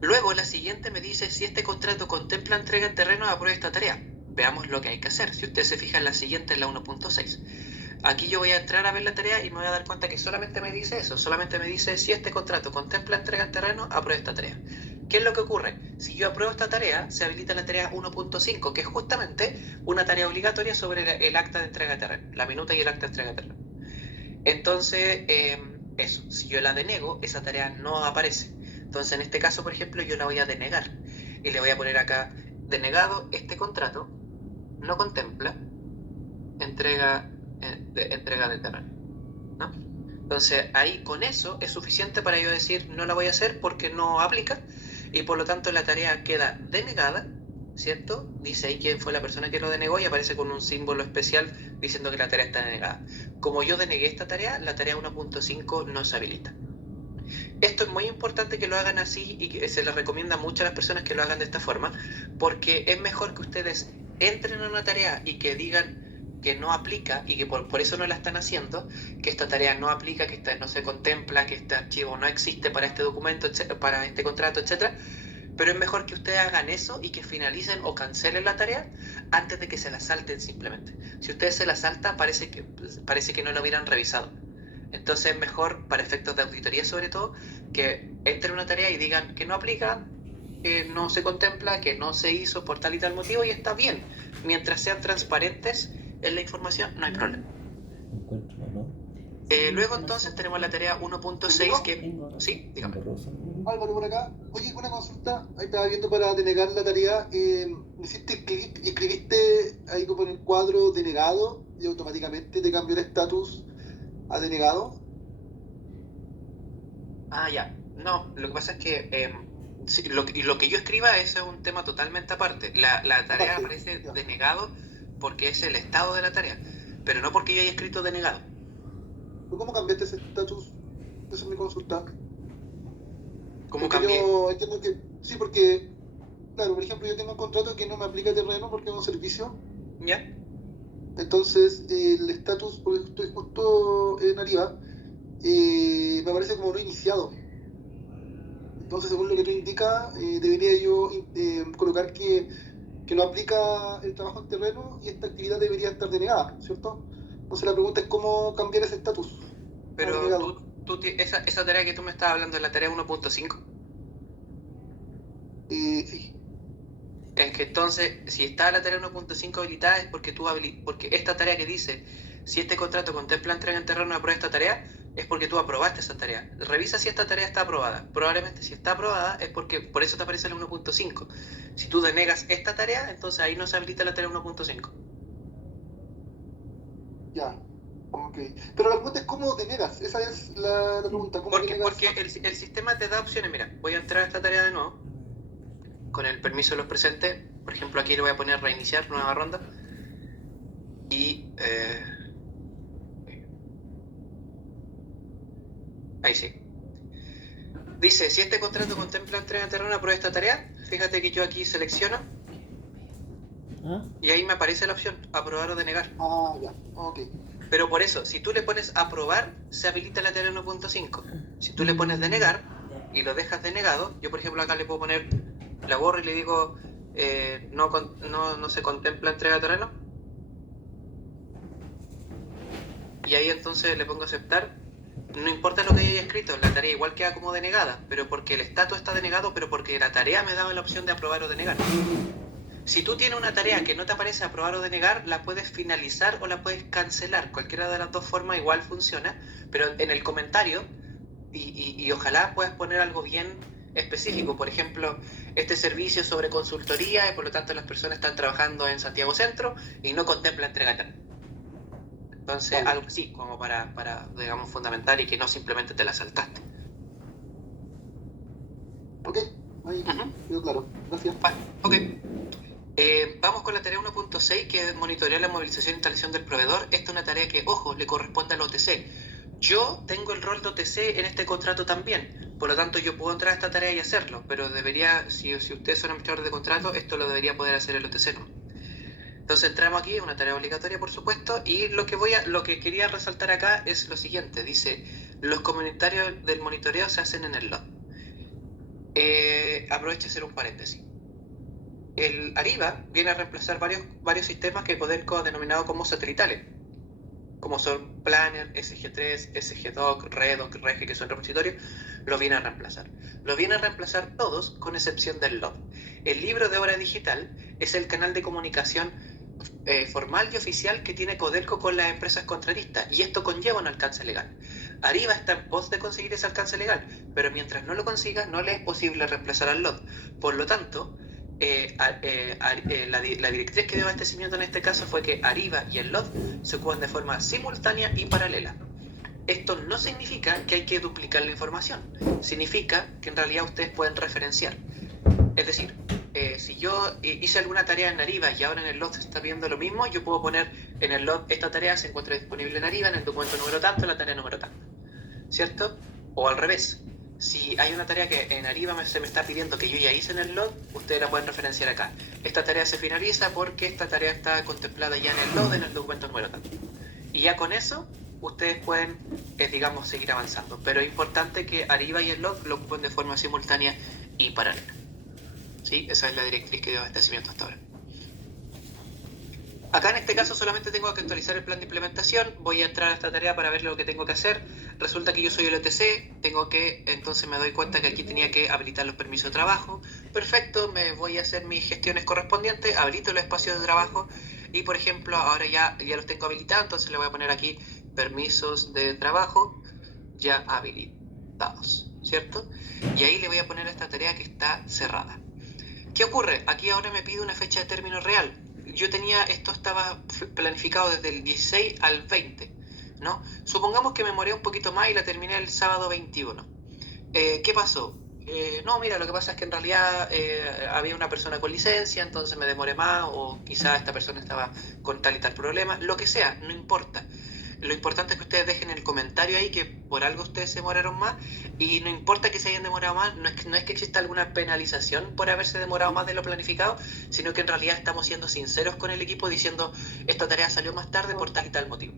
Luego la siguiente me dice si este contrato contempla entrega en terreno, apruebe esta tarea. Veamos lo que hay que hacer. Si usted se fija en la siguiente, en la 1.6. Aquí yo voy a entrar a ver la tarea y me voy a dar cuenta que solamente me dice eso. Solamente me dice si este contrato contempla entrega en terreno, apruebe esta tarea. ¿Qué es lo que ocurre? Si yo apruebo esta tarea, se habilita la tarea 1.5, que es justamente una tarea obligatoria sobre el acta de entrega de terreno, la minuta y el acta de entrega de terreno. Entonces, eso, si yo la denego, esa tarea no aparece. Entonces, en este caso, por ejemplo, yo la voy a denegar y le voy a poner acá, denegado, este contrato no contempla entrega de terreno, ¿no? Entonces, ahí con eso es suficiente para yo decir no la voy a hacer porque no aplica y por lo tanto la tarea queda denegada, ¿cierto? Dice ahí quién fue la persona que lo denegó y aparece con un símbolo especial diciendo que la tarea está denegada. Como yo denegué esta tarea, la tarea 1.5 no se habilita. Esto es muy importante que lo hagan así y que se les recomienda mucho a las personas que lo hagan de esta forma porque es mejor que ustedes entren a una tarea y que digan que no aplica y que por eso no la están haciendo, que esta tarea no aplica, que esta no se contempla, que este archivo no existe para este documento, para este contrato, etc. Pero es mejor que ustedes hagan eso y que finalicen o cancelen la tarea antes de que se la salten simplemente. Si ustedes se la saltan, parece que no lo hubieran revisado. Entonces es mejor, para efectos de auditoría sobre todo, que entren una tarea y digan que no aplica, que no se contempla, que no se hizo por tal y tal motivo y está bien. Mientras sean transparentes en la información, no hay problema. Encuentro, ¿no? Luego entonces tenemos la tarea 1.6 que... Sí, dígame. Álvaro por acá. Oye, una consulta. Ahí estaba viendo para denegar la tarea. Hiciste clic y escribiste ahí como en el cuadro denegado y automáticamente te cambió el estatus a denegado. Ah, ya. No, lo que pasa es que sí, lo que yo escriba es un tema totalmente aparte. La tarea Aparte, aparece ya. denegado porque es el estado de la tarea, pero no porque yo haya escrito denegado. ¿Cómo cambiaste ese estatus? Esa es mi consulta. ¿Cómo Porque cambié? yo entiendo que sí, porque, claro, por ejemplo, yo tengo un contrato que no me aplica terreno porque es un servicio. ¿Ya? Entonces, el estatus, porque estoy justo en Ariba, me aparece como no iniciado. Entonces, según lo que tú indicas, debería yo colocar que no aplica el trabajo en terreno y esta actividad debería estar denegada, ¿cierto? Entonces, la pregunta es cómo cambiar ese estatus a Pero denegado. esa tarea que tú me estabas hablando es la tarea 1.5. Sí, Es que entonces, si está la tarea 1.5 habilitada es porque porque esta tarea que dice, si este contrato contempla entrega en terreno, aprueba esta tarea, es porque tú aprobaste esa tarea. Revisa si esta tarea está aprobada. Probablemente si está aprobada es porque por eso te aparece el 1.5. Si tú denegas esta tarea, entonces ahí no se habilita la tarea 1.5. ya. Ok. Pero la pregunta es cómo denegas. Esa es la pregunta. ¿Cómo denegas? Porque el sistema te da opciones. Mira, voy a entrar a esta tarea de nuevo, con el permiso de los presentes. Por ejemplo, aquí le voy a poner reiniciar, nueva ronda. Y ahí sí. Dice, si este contrato contempla entrega en terreno, aprueba esta tarea. Fíjate que yo aquí selecciono ¿Ah? y ahí me aparece la opción aprobar o denegar. Ah, ya. Ok. Pero por eso, si tú le pones aprobar, se habilita la tarea 1.5. Si tú le pones denegar y lo dejas denegado, yo por ejemplo acá le puedo poner, la borro y le digo, no se contempla entrega de terreno. Y ahí entonces le pongo aceptar. No importa lo que haya escrito, la tarea igual queda como denegada, pero porque el estatus está denegado, pero porque la tarea me daba la opción de aprobar o denegar. Si tú tienes una tarea que no te aparece aprobar o denegar, la puedes finalizar o la puedes cancelar. Cualquiera de las dos formas igual funciona, pero en el comentario, y ojalá puedas poner algo bien específico. Por ejemplo, este servicio sobre consultoría y por lo tanto las personas están trabajando en Santiago Centro y no contempla entrega. Entonces, Vale. algo así, como para, digamos, fundamental y que no simplemente te la saltaste. Ok. Ahí quedó claro. Gracias. Vale, ok. Vamos con la tarea 1.6, que es monitorear la movilización e instalación del proveedor. Esta es una tarea que, ojo, le corresponde al OTC. Yo tengo el rol de OTC en este contrato también, por lo tanto yo puedo entrar a esta tarea y hacerlo, pero debería, si ustedes son administradores de contrato, esto lo debería poder hacer el OTC, ¿no? Entonces entramos aquí, es una tarea obligatoria por supuesto, y lo que quería resaltar acá es lo siguiente, dice, los comentarios del monitoreo se hacen en el log. Aprovecho de hacer un paréntesis. El Ariba viene a reemplazar varios sistemas que Codelco ha denominado como satelitales, como son Planner, SG3, SGDoc, Redoc, Rege, que son repositorios, los viene a reemplazar. Los viene a reemplazar todos, con excepción del LOD. El libro de obra digital es el canal de comunicación formal y oficial que tiene Codelco con las empresas contratistas, y esto conlleva un alcance legal. Ariba está en pos de conseguir ese alcance legal, pero mientras no lo consiga, no le es posible reemplazar al LOD. Por lo tanto, la directriz que dio abastecimiento en este caso fue que Ariba y el LOD se ocupan de forma simultánea y paralela. Esto no significa que hay que duplicar la información, significa que en realidad ustedes pueden referenciar. Es decir, si yo hice alguna tarea en Ariba y ahora en el LOD se está viendo lo mismo, yo puedo poner en el LOD esta tarea se encuentra disponible en Ariba, en el documento número tanto, la tarea número tanto, ¿cierto? O al revés. Si hay una tarea que en Ariba se me está pidiendo que yo ya hice en el LOD, ustedes la pueden referenciar acá. Esta tarea se finaliza porque esta tarea está contemplada ya en el LOD, en el documento número tanto. Y ya con eso, ustedes pueden, digamos, seguir avanzando. Pero es importante que Ariba y el LOD lo ocupen de forma simultánea y paralela. ¿Sí? Esa es la directriz que dio abastecimiento hasta ahora. Acá en este caso solamente tengo que actualizar el plan de implementación, voy a entrar a esta tarea para ver lo que tengo que hacer. Resulta que yo soy el OTC, entonces me doy cuenta que aquí tenía que habilitar los permisos de trabajo. Perfecto, me voy a hacer mis gestiones correspondientes, habilito los espacios de trabajo y por ejemplo ahora ya los tengo habilitados, entonces le voy a poner aquí permisos de trabajo ya habilitados, ¿cierto? Y ahí le voy a poner esta tarea que está cerrada. ¿Qué ocurre? Aquí ahora me pide una fecha de término real. Esto estaba planificado desde el 16 al 20, ¿no? Supongamos que me demoré un poquito más y la terminé el sábado 21. ¿Qué pasó? No, mira, lo que pasa es que en realidad había una persona con licencia, entonces me demoré más, o quizá esta persona estaba con tal y tal problema, lo que sea, no importa. lo importante es que ustedes dejen el comentario ahí que por algo ustedes se demoraron más, y no importa que se hayan demorado más, no es que exista alguna penalización por haberse demorado más de lo planificado, sino que en realidad estamos siendo sinceros con el equipo diciendo esta tarea salió más tarde por tal y tal motivo.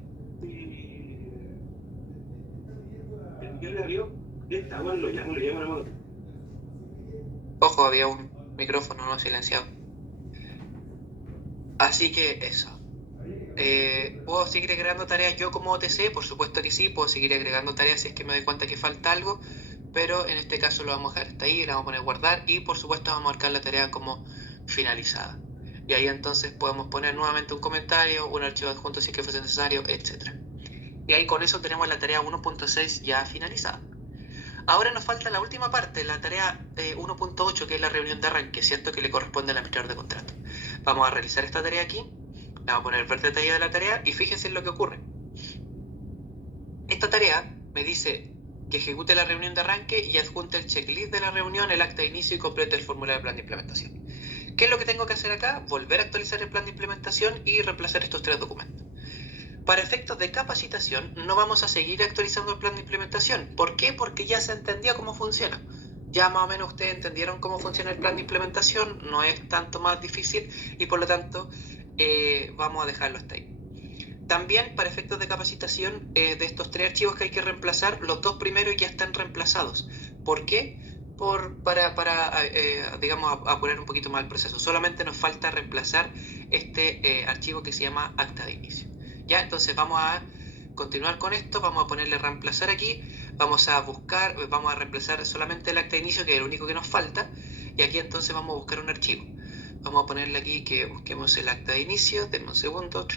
Ojo, había un micrófono no silenciado. Así que eso. ¿Puedo seguir agregando tareas yo como OTC? Por supuesto que sí, puedo seguir agregando tareas si es que me doy cuenta que falta algo, pero en este caso lo vamos a dejar hasta ahí, le vamos a poner guardar y por supuesto vamos a marcar la tarea como finalizada. Y ahí entonces podemos poner nuevamente un comentario, un archivo adjunto si es que fuese necesario, etc. Y ahí con eso tenemos la tarea 1.6 ya finalizada. Ahora nos falta la última parte, la tarea 1.8, que es la reunión de arranque, ¿cierto? Que le corresponde al administrador de contrato. Vamos a realizar esta tarea aquí, le vamos a poner ver detalle de la tarea y fíjense en lo que ocurre. Esta tarea me dice que ejecute la reunión de arranque y adjunte el checklist de la reunión, el acta de inicio y complete el formulario de plan de implementación. ¿Qué es lo que tengo que hacer acá? Volver a actualizar el plan de implementación y reemplazar estos 3 documentos. Para efectos de capacitación, no vamos a seguir actualizando el plan de implementación. ¿Por qué? Porque ya se entendió cómo funciona. Ya más o menos ustedes entendieron cómo funciona el plan de implementación, no es tanto más difícil y por lo tanto vamos a dejarlo hasta ahí. También para efectos de capacitación de estos 3 archivos que hay que reemplazar, los 2 primeros ya están reemplazados. ¿Por qué? Para digamos, apurar un poquito más el proceso. Solamente nos falta reemplazar este archivo que se llama acta de inicio. Ya, entonces vamos a continuar con esto, vamos a ponerle reemplazar aquí, vamos a reemplazar solamente el acta de inicio, que es el único que nos falta, y aquí entonces vamos a buscar un archivo. Vamos a ponerle aquí que busquemos el acta de inicio, denme un segundo.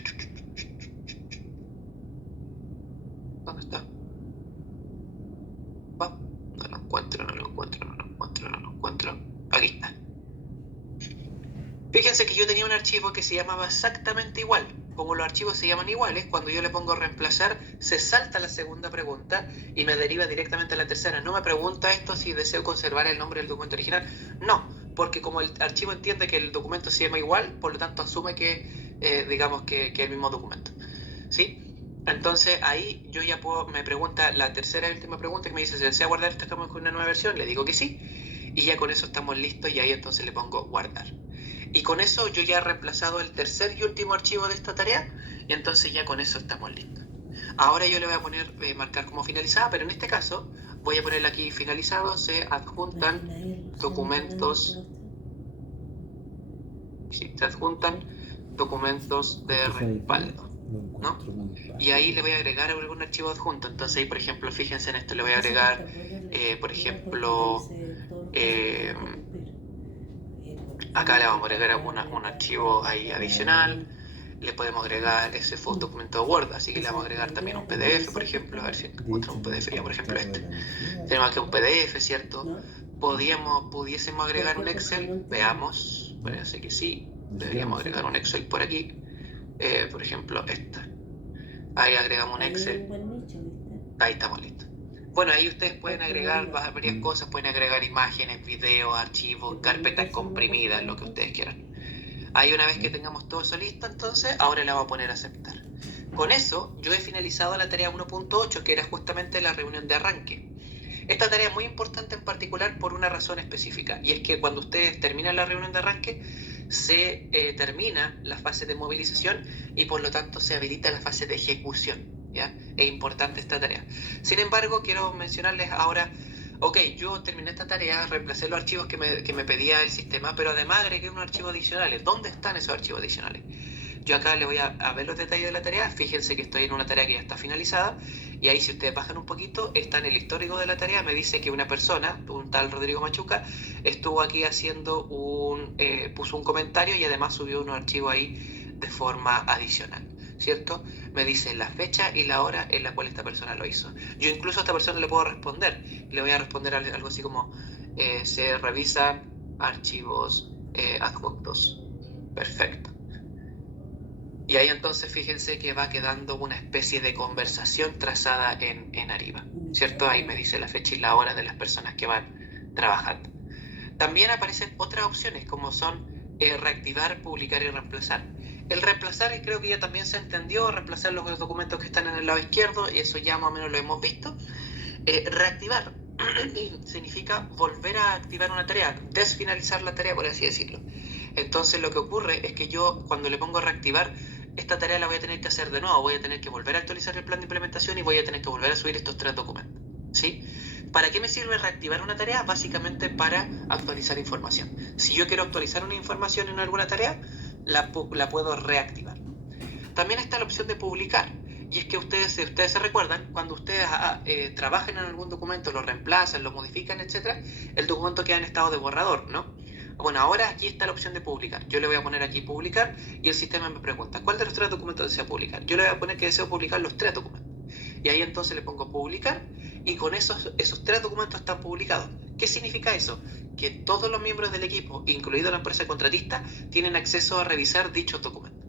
¿Dónde está? No lo encuentro. Aquí está. Fíjense que yo tenía un archivo que se llamaba exactamente igual. Como los archivos se llaman iguales, cuando yo le pongo reemplazar, se salta la segunda pregunta y me deriva directamente a la tercera. No me pregunta esto si deseo conservar el nombre del documento original. No, porque como el archivo entiende que el documento se llama igual, por lo tanto asume que, digamos, que es el mismo documento. ¿Sí? Entonces ahí yo ya me pregunta la tercera y última pregunta que me dice si desea guardar esta con una nueva versión. Le digo que sí. Y ya con eso estamos listos y ahí entonces le pongo guardar. Y con eso yo ya he reemplazado el tercer y último archivo de esta tarea y entonces ya con eso estamos listos. Ahora yo le voy a poner marcar como finalizada, pero en este caso voy a ponerle aquí finalizado, se adjuntan documentos. Sí, se adjuntan documentos de respaldo, ¿no? Y ahí le voy a agregar algún archivo adjunto. Entonces ahí, por ejemplo, fíjense en esto, le voy a agregar, por ejemplo, acá le vamos a agregar un archivo ahí adicional. Le podemos agregar, ese fue un documento de Word, así que le vamos a agregar también un PDF, por ejemplo, a ver si encuentro un PDF, ya por ejemplo este. Tenemos aquí un PDF, ¿cierto? Pudiésemos agregar un Excel, veamos, parece que sí, deberíamos agregar un Excel por aquí, por ejemplo esta. Ahí agregamos un Excel, ahí estamos listos. Bueno, ahí ustedes pueden agregar varias cosas, pueden agregar imágenes, videos, archivos, carpetas comprimidas, lo que ustedes quieran. Ahí una vez que tengamos todo eso listo, entonces ahora le vamos a poner a aceptar. Con eso yo he finalizado la tarea 1.8, que era justamente la reunión de arranque. Esta tarea es muy importante en particular por una razón específica, y es que cuando ustedes terminan la reunión de arranque, se termina la fase de movilización y por lo tanto se habilita la fase de ejecución. ¿Ya? Es importante esta tarea. Sin embargo, quiero mencionarles ahora, ok, yo terminé esta tarea, reemplacé los archivos que me pedía el sistema, pero además agregué unos archivos adicionales. ¿Dónde están esos archivos adicionales? Yo acá le voy a ver los detalles de la tarea. Fíjense que estoy en una tarea que ya está finalizada y ahí si ustedes bajan un poquito, está en el histórico de la tarea, me dice que una persona, un tal Rodrigo Machuca, estuvo aquí haciendo puso un comentario y además subió unos archivos ahí de forma adicional, ¿cierto? Me dice la fecha y la hora en la cual esta persona lo hizo. Yo incluso a esta persona le puedo responder. Le voy a responder algo así como se revisan archivos adjuntos. Perfecto. Y ahí entonces fíjense que va quedando una especie de conversación trazada en Ariba, ¿cierto? Ahí me dice la fecha y la hora de las personas que van trabajando. También aparecen otras opciones como son reactivar, publicar y reemplazar. El reemplazar, creo que ya también se entendió, reemplazar los documentos que están en el lado izquierdo, y eso ya más o menos lo hemos visto. Reactivar significa volver a activar una tarea, desfinalizar la tarea, por así decirlo. Entonces lo que ocurre es que yo, cuando le pongo reactivar, esta tarea la voy a tener que hacer de nuevo, voy a tener que volver a actualizar el plan de implementación y voy a tener que volver a subir estos 3 documentos, ¿sí? ¿Para qué me sirve reactivar una tarea? Básicamente para actualizar información. Si yo quiero actualizar una información en alguna tarea, la puedo reactivar. También está la opción de publicar. Y es que si ustedes se recuerdan, cuando ustedes trabajan en algún documento, lo reemplazan, lo modifican, etc., el documento queda en estado de borrador, ¿no? Bueno, ahora aquí está la opción de publicar. Yo le voy a poner aquí publicar y el sistema me pregunta, ¿cuál de los 3 documentos desea publicar? Yo le voy a poner que deseo publicar los 3 documentos. Y ahí entonces le pongo publicar y con esos 3 documentos están publicados. ¿Qué significa eso? Que todos los miembros del equipo, incluido la empresa contratista, tienen acceso a revisar dichos documentos.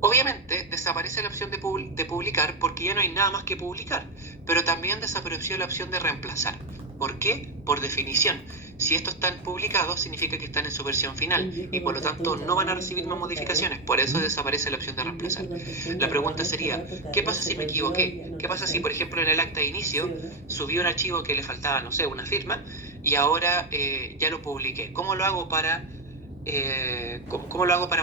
Obviamente desaparece la opción de publicar porque ya no hay nada más que publicar, pero también desapareció la opción de reemplazar. ¿Por qué? Por definición. Si estos están publicados, significa que están en su versión final y por lo tanto no van a recibir más modificaciones. Por eso desaparece la opción de reemplazar. La pregunta sería, ¿qué pasa si me equivoqué? ¿Qué pasa si, por ejemplo, en el acta de inicio subí un archivo que le faltaba, no sé, una firma y ahora ya lo publiqué? ¿Cómo lo hago para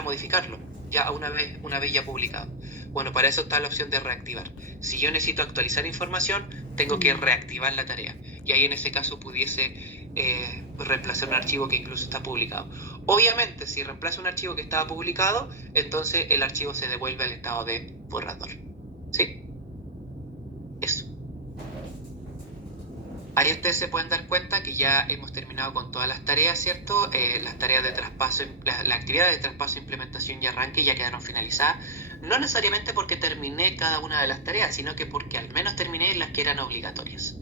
modificarlo? Ya una vez ya publicado. Bueno, para eso está la opción de reactivar. Si yo necesito actualizar información, tengo que reactivar la tarea. Y ahí en ese caso pudiese reemplazar un archivo que incluso está publicado. Obviamente, si reemplazo un archivo que estaba publicado, entonces el archivo se devuelve al estado de borrador. ¿Sí? Eso. Ahí ustedes se pueden dar cuenta que ya hemos terminado con todas las tareas, ¿cierto? Las tareas de traspaso, la actividad de traspaso, implementación y arranque ya quedaron finalizadas. No necesariamente porque terminé cada una de las tareas, sino que porque al menos terminé las que eran obligatorias.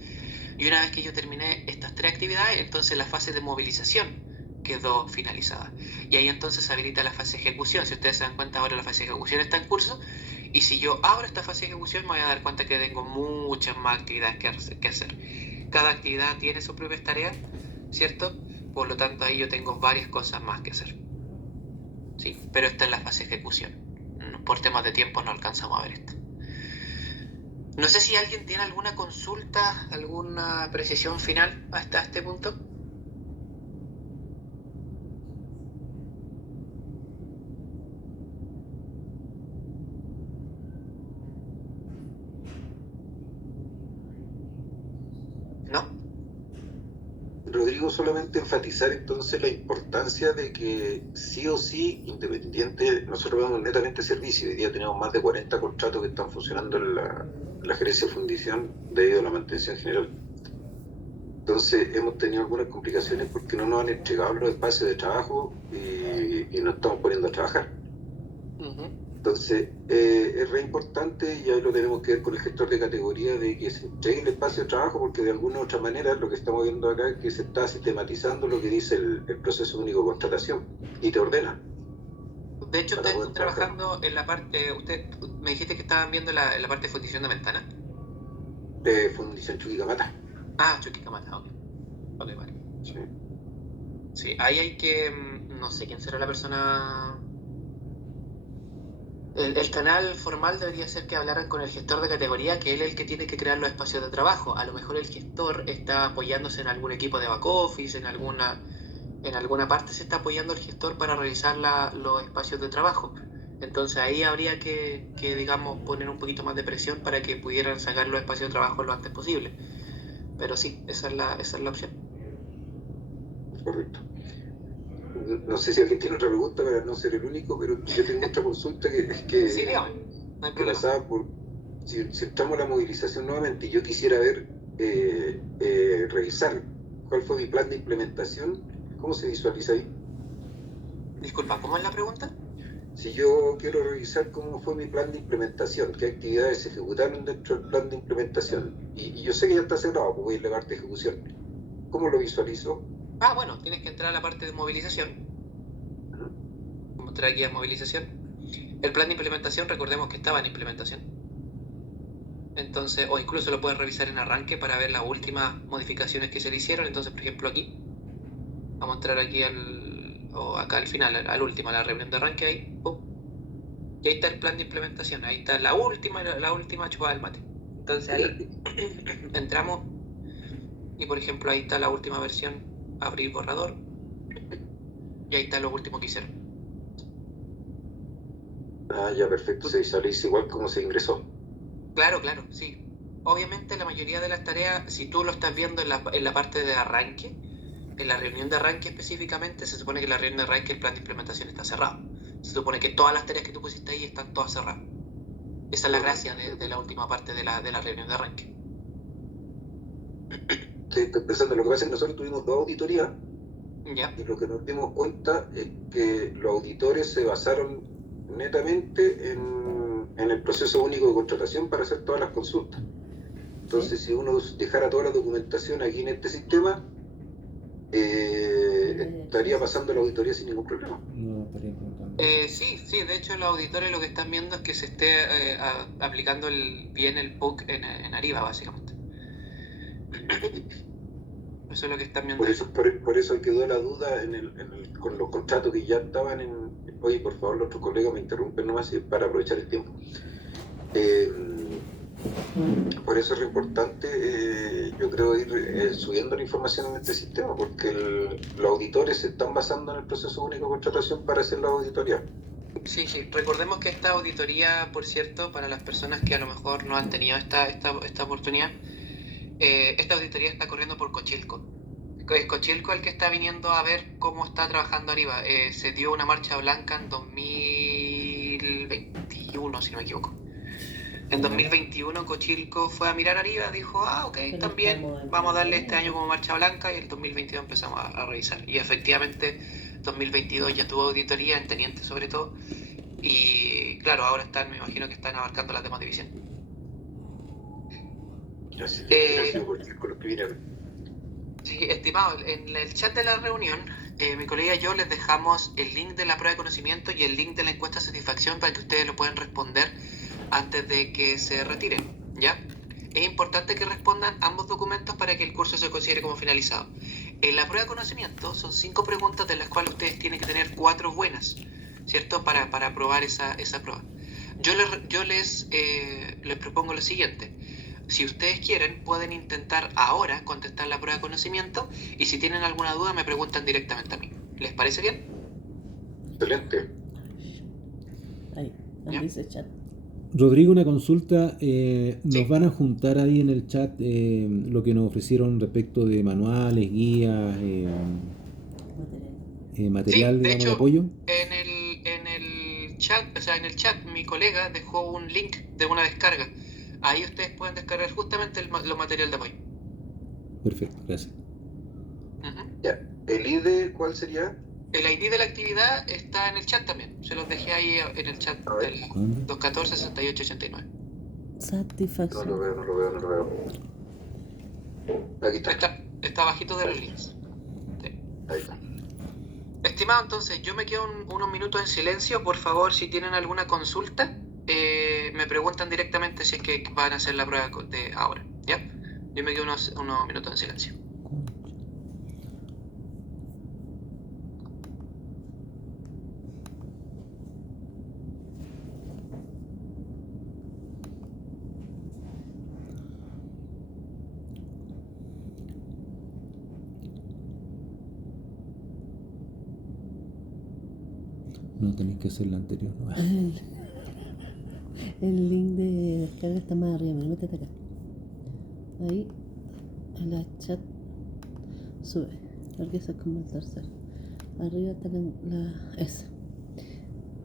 Y una vez que yo terminé estas 3 actividades, entonces la fase de movilización quedó finalizada. Y ahí entonces se habilita la fase de ejecución. Si ustedes se dan cuenta, ahora la fase de ejecución está en curso. Y si yo abro esta fase de ejecución, me voy a dar cuenta que tengo muchas más actividades que hacer. Cada actividad tiene sus propias tareas, ¿cierto? Por lo tanto, ahí yo tengo varias cosas más que hacer. Sí, pero esta es la fase de ejecución. Por temas de tiempo no alcanzamos a ver esto. No sé si alguien tiene alguna consulta, alguna precisión final hasta este punto. ¿No? Rodrigo, solamente enfatizar entonces la importancia de que sí o sí, independiente, nosotros vemos netamente servicio. Hoy día tenemos más de 40 contratos que están funcionando en la gerencia de fundición debido a la mantención general. Entonces hemos tenido algunas complicaciones porque no nos han entregado los espacios de trabajo y nos estamos poniendo a trabajar. Entonces es re importante, y ahí lo tenemos que ver con el gestor de categoría, de que se entregue el espacio de trabajo, porque de alguna u otra manera lo que estamos viendo acá es que se está sistematizando lo que dice el proceso único de contratación y te ordena. De hecho, ustedes están trabajando en la parte, usted me dijiste que estaban viendo la parte de fundición de ventana. Fundición Chuquicamata. Ah, Chuquicamata, ok. Ok, vale. Sí. Sí, ahí hay que, no sé quién será la persona. El canal formal debería ser que hablaran con el gestor de categoría, que él es el que tiene que crear los espacios de trabajo. A lo mejor el gestor está apoyándose en algún equipo de back office, en alguna parte se está apoyando el gestor para realizar los espacios de trabajo. Entonces ahí habría que, digamos, poner un poquito más de presión para que pudieran sacar los espacios de trabajo lo antes posible. Pero sí, esa es la opción. Correcto. No sé si alguien tiene otra pregunta para no ser el único, pero yo tengo otra consulta que sí, dígame, no hay problema. Pasaba por, si entramos a la movilización nuevamente, yo quisiera ver, revisar cuál fue mi plan de implementación, cómo se visualiza ahí. Disculpa, ¿cómo es la pregunta? Si yo quiero revisar cómo fue mi plan de implementación, qué actividades se ejecutaron dentro del plan de implementación, y yo sé que ya está cerrado, pues voy a ir a la parte de ejecución, ¿cómo lo visualizo? Ah, bueno, tienes que entrar a la parte de movilización. Mostrar aquí a movilización. El plan de implementación, recordemos que estaba en implementación. Entonces, o incluso lo puedes revisar en arranque para ver las últimas modificaciones que se le hicieron. Entonces, por ejemplo, aquí, vamos a entrar aquí acá al final, al último, a la reunión de arranque ahí. Y ahí está el plan de implementación, ahí está la última chupada del mate. Entonces ahí entramos y por ejemplo ahí está la última versión, abrir borrador, y ahí está lo último que hicieron. Ah, ya, perfecto. Se visualiza igual como se ingresó. Claro, sí. Obviamente la mayoría de las tareas, si tú lo estás viendo en la parte de arranque, en la reunión de arranque específicamente, se supone que en la reunión de arranque el plan de implementación está cerrado. Se supone que todas las tareas que tú pusiste ahí están todas cerradas. Esa es la gracia de la última parte de la reunión de arranque. Sí, estoy pensando, lo que pasa es que nosotros tuvimos 2 auditorías ¿Ya? y lo que nos dimos cuenta es que los auditores se basaron netamente en el proceso único de contratación para hacer todas las consultas. Entonces, si uno dejara toda la documentación aquí en este sistema, estaría pasando la auditoría sin ningún problema. No, estaría preguntando. Sí, de hecho los auditores lo que están viendo es que se esté aplicando bien el PUC en Ariba, básicamente. Eso es lo que están viendo. Por eso quedó la duda con los contratos que ya estaban en... Oye, por favor, los otros colegas me interrumpen nomás para aprovechar el tiempo. Por eso es lo importante, yo creo, ir subiendo la información en este sistema, porque los auditores se están basando en el proceso único de contratación para hacer la auditoría. Sí, recordemos que esta auditoría, por cierto, para las personas que a lo mejor no han tenido esta oportunidad, esta auditoría está corriendo por Cochilco. Es Cochilco el que está viniendo a ver cómo está trabajando Ariba. Se dio una marcha blanca en 2021, si no me equivoco. En 2021 Cochilco fue a mirar Ariba, dijo, ok, Pero también estamos vamos a darle en- este año como marcha blanca, y en 2022 empezamos a revisar. Y efectivamente 2022 ya tuvo auditoría en Teniente sobre todo, y claro, ahora me imagino que están abarcando las demás divisiones. Así que gracias por los que vinieron. Sí, estimado, en el chat de la reunión, mi colega y yo les dejamos el link de la prueba de conocimiento y el link de la encuesta de satisfacción para que ustedes lo puedan responder antes de que se retiren, ¿ya? Es importante que respondan ambos documentos para que el curso se considere como finalizado. En la prueba de conocimiento son 5 preguntas, de las cuales ustedes tienen que tener 4 buenas, ¿cierto? Para aprobar esa prueba. Yo les propongo lo siguiente. Si ustedes quieren, pueden intentar ahora contestar la prueba de conocimiento, y si tienen alguna duda me preguntan directamente a mí. ¿Les parece bien? Excelente. Ahí, Ya. dice chat. Rodrigo, una consulta. Sí. ¿Nos van a juntar ahí en el chat lo que nos ofrecieron respecto de manuales, guías, material, Sí, de digamos, hecho, de apoyo? En el chat, mi colega dejó un link de una descarga. Ahí ustedes pueden descargar justamente los material de apoyo. Perfecto, gracias. Ujú. Ya. ¿El ID cuál sería? El ID de la actividad está en el chat también. Se los dejé ahí en el chat A ver. del ¿Dónde? 214-6889. Satisfacción. No lo veo. Aquí está. Está bajito de los links. Sí. Ahí está. Estimado, entonces, yo me quedo unos minutos en silencio. Por favor, si tienen alguna consulta, me preguntan directamente si es que van a hacer la prueba de ahora, ¿ya? Yo me quedo unos minutos en silencio. No tenéis que hacer la anterior. ¿No? El link de descarga está más arriba, mira, métete acá. Ahí, en la chat, sube, porque eso es como el tercero. Arriba está esa.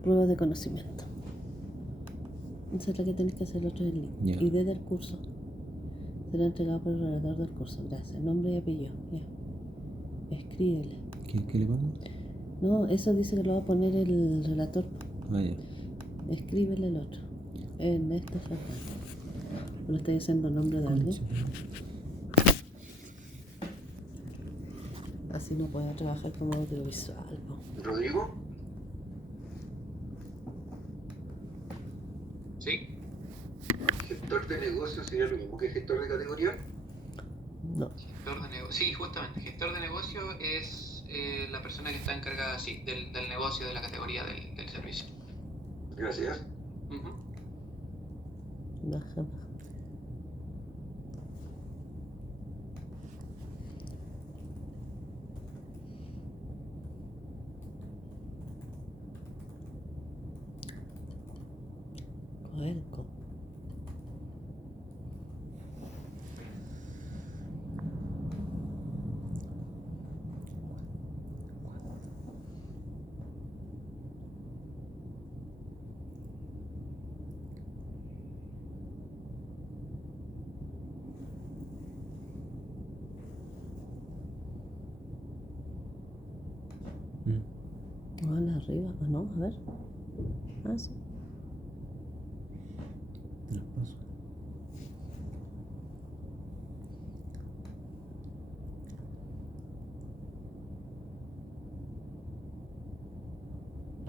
Prueba de conocimiento. Esa es la que tenés que hacer, el otro es el link. Ya. Y desde el curso. Será entregado por el relator del curso. Gracias. Nombre y apellido. Ya. Escríbele. ¿Qué le pongo? No, eso dice que lo va a poner el relator. Ah, ya. Escríbele el otro. En esta hoja. ¿No estoy haciendo nombre de alguien? Así no puedo trabajar como audiovisual. ¿No? ¿Rodrigo? ¿Sí? ¿Gestor de negocios sería lo mismo que gestor de categoría? No. Gestor de negocio. Sí, justamente. Gestor de negocio es la persona que está encargada, sí, del negocio, de la categoría del servicio. Gracias. Ujú. Baja. Coelco. Hola, arriba. Ah, no, a ver. Ah, sí. Traspaso.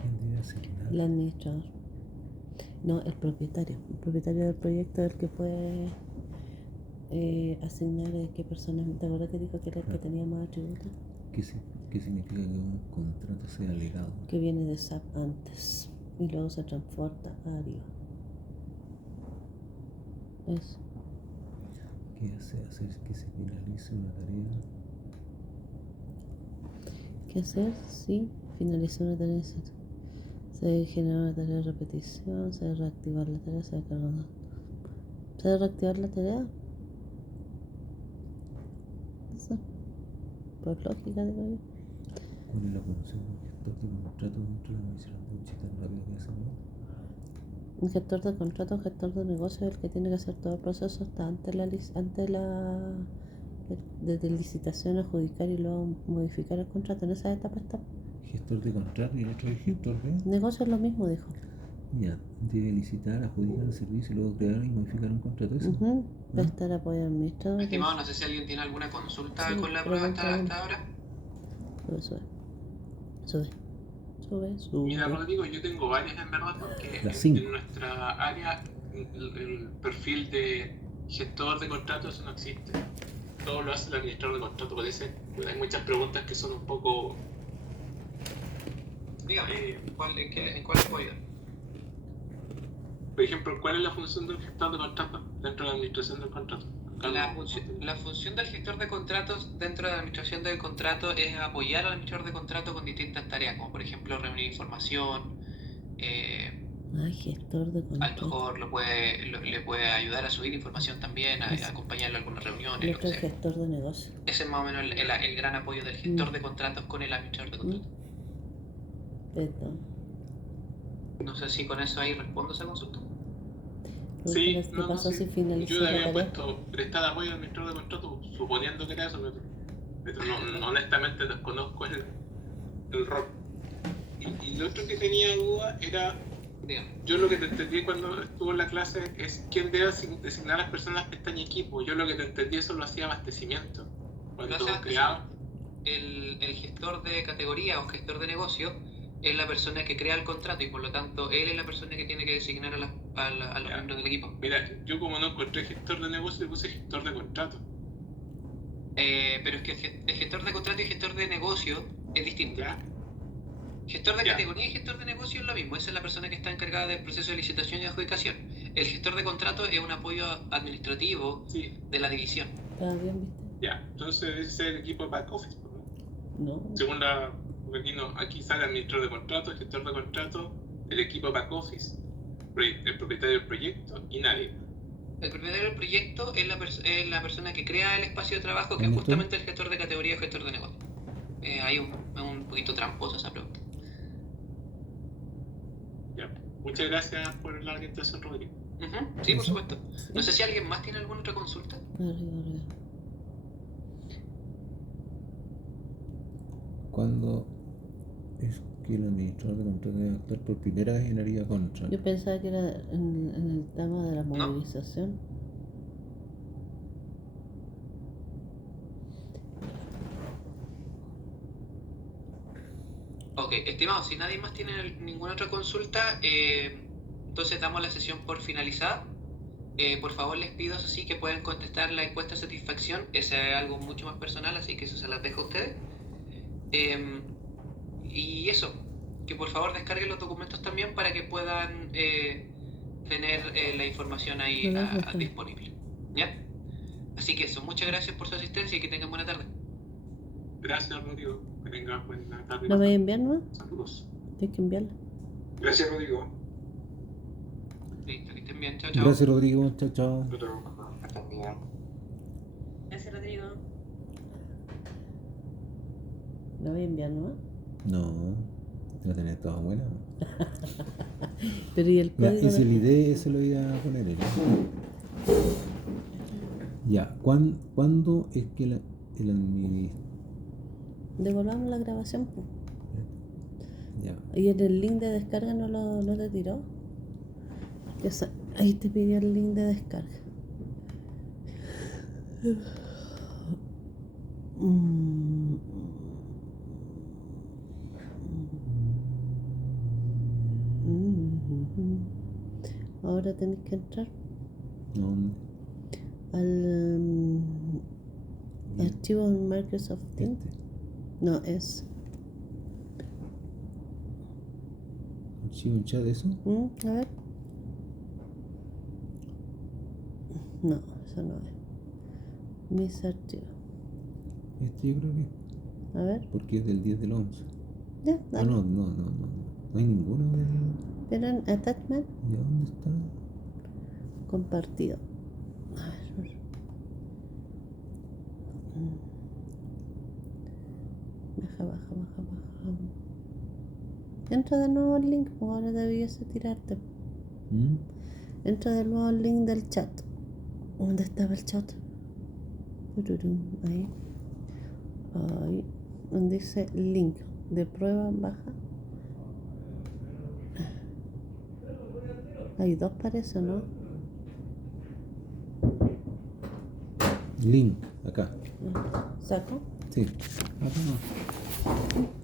¿Quién debe asignar? El administrador. No, el propietario. El propietario del proyecto es el que puede asignar qué personas. ¿Te acuerdas que dijo que era el que tenía más atributos? ¿Qué significa que un contrato sea legado? Que viene de SAP antes y luego se transporta a Ariba. Eso. ¿Qué hace? Hacer que se finalice una tarea. ¿Qué hacer? Sí, finalizó una tarea. Se debe generar una tarea de repetición, se debe reactivar la tarea, se debe cargar. ¿Se debe reactivar la tarea? Eso. Por lógica, digo yo. ¿Cuál es la función del gestor de contrato dentro de la administración de un chiste tan rápido que hace? Un gestor de contrato, un gestor de negocio es el que tiene que hacer todo el proceso hasta antes desde licitación, adjudicar y luego modificar el contrato. En esa etapa está. Gestor de contrato y el otro es gestor de. Negocio es lo mismo, dijo. Ya, debe licitar, adjudicar el servicio y luego crear y modificar un contrato. ¿Eso? Va a estar apoyo administrador. Estimado, no sé si alguien tiene alguna consulta Sí, con la prueba hasta pregunta ahora. Sube. Mira, Rodrigo, yo tengo varias en verdad, porque Las cinco. en nuestra área el perfil de gestor de contratos no existe. Todo lo hace el administrador de contratos, parece. Pero hay muchas preguntas que son un poco... Dígame, ¿en cuál le puedo ayudar? Por ejemplo, ¿cuál es la función del gestor de contratos dentro de la administración del contrato? La función del gestor de contratos dentro de la administración del contrato es apoyar al administrador de contrato con distintas tareas, como por ejemplo reunir información, Gestor de a lo contrato. mejor le puede ayudar a subir información también, a acompañarlo a algunas reuniones, El lo que otro es sea. gestor de negocio. Ese es más o menos el gran apoyo del gestor de contratos con el administrador de contratos. Perdón. No sé si con eso ahí respondo esa consulta. Sí, ¿Qué pasó si finalizó yo le la había tarea? puesto prestar apoyo al administrador de contratos, suponiendo que era eso, pero no, honestamente desconozco el rol. Y lo otro que tenía duda era, Dígame. yo lo que te entendí cuando estuvo en la clase es quién debe designar a las personas que están en equipo. Yo lo que te entendí eso lo hacía abastecimiento. Cuando creaba... El gestor de categoría o gestor de negocio es la persona que crea el contrato y por lo tanto él es la persona que tiene que designar a los miembros del equipo. Mira, yo como no encontré gestor de negocio, le puse gestor de contrato. Pero es que el gestor de contrato y gestor de negocio es distinto. ¿Ya? Gestor de categoría y gestor de negocio es lo mismo, esa es la persona que está encargada del proceso de licitación y adjudicación. El gestor de contrato es un apoyo administrativo de la división. ¿Está bien, viste? Ya, entonces ese es el equipo de back office, ¿no? No. Según aquí sale administrador de contrato, gestor de contrato, el equipo de back office, el propietario del proyecto y nadie. El propietario del proyecto es la persona que crea el espacio de trabajo, que es justamente el gestor de categoría y el gestor de negocio. Hay un poquito tramposa esa pregunta. Ya, muchas gracias por la orientación, Rodrigo. Sí, por supuesto. No sé si alguien más tiene alguna otra consulta. Arriba. ¿Cuándo es que el administrador de contrato debe actuar por primera vez en Ariba Contra? Yo pensaba que era en el tema de la movilización. Ok, estimados, si nadie más tiene ninguna otra consulta, entonces damos la sesión por finalizada. Por favor les pido, eso sí, que puedan contestar la encuesta de satisfacción. Ese es algo mucho más personal, así que eso se las dejo a ustedes. Y eso, que por favor descarguen los documentos también para que puedan tener la información ahí disponible. ¿Ya? Así que eso, muchas gracias por su asistencia y que tengan buena tarde. Gracias, Rodrigo. Que tengas buena tarde. ¿Lo voy a enviar, no? Saludos. Tienes que enviarla. Gracias, Rodrigo. Listo, que estén bien. Chao, chao. Gracias, Rodrigo. Chao, chao. Gracias, Rodrigo. ¿Lo voy a enviar, no? No, no tenés toda buena. Pero y el Ya, código. ese el ID se lo iba a poner él. Ya, ¿cuándo es que el administrador... Devolvamos la grabación, pues. Ya, Y en el link de descarga no te tiró. Ahí te pidió el link de descarga. Ahora tenés que entrar ¿dónde? al archivo en Microsoft Teams. No, es. ¿Archivo en chat eso? A ver. No, eso no es. Mis archivos. Este yo creo que... A ver. Porque es del 10 del 11. Ya, Ah, dale. no. No hay ninguno del... Pero en attachment ¿Y dónde está? compartido. A ver. Baja. Entra de nuevo al link, pues ahora debiese tirarte. Entra de nuevo al link del chat. ¿Dónde estaba el chat? Ahí. Donde dice link de prueba baja. Hay dos parece, ¿no? Link, acá. ¿Saco? Sí. Acá no.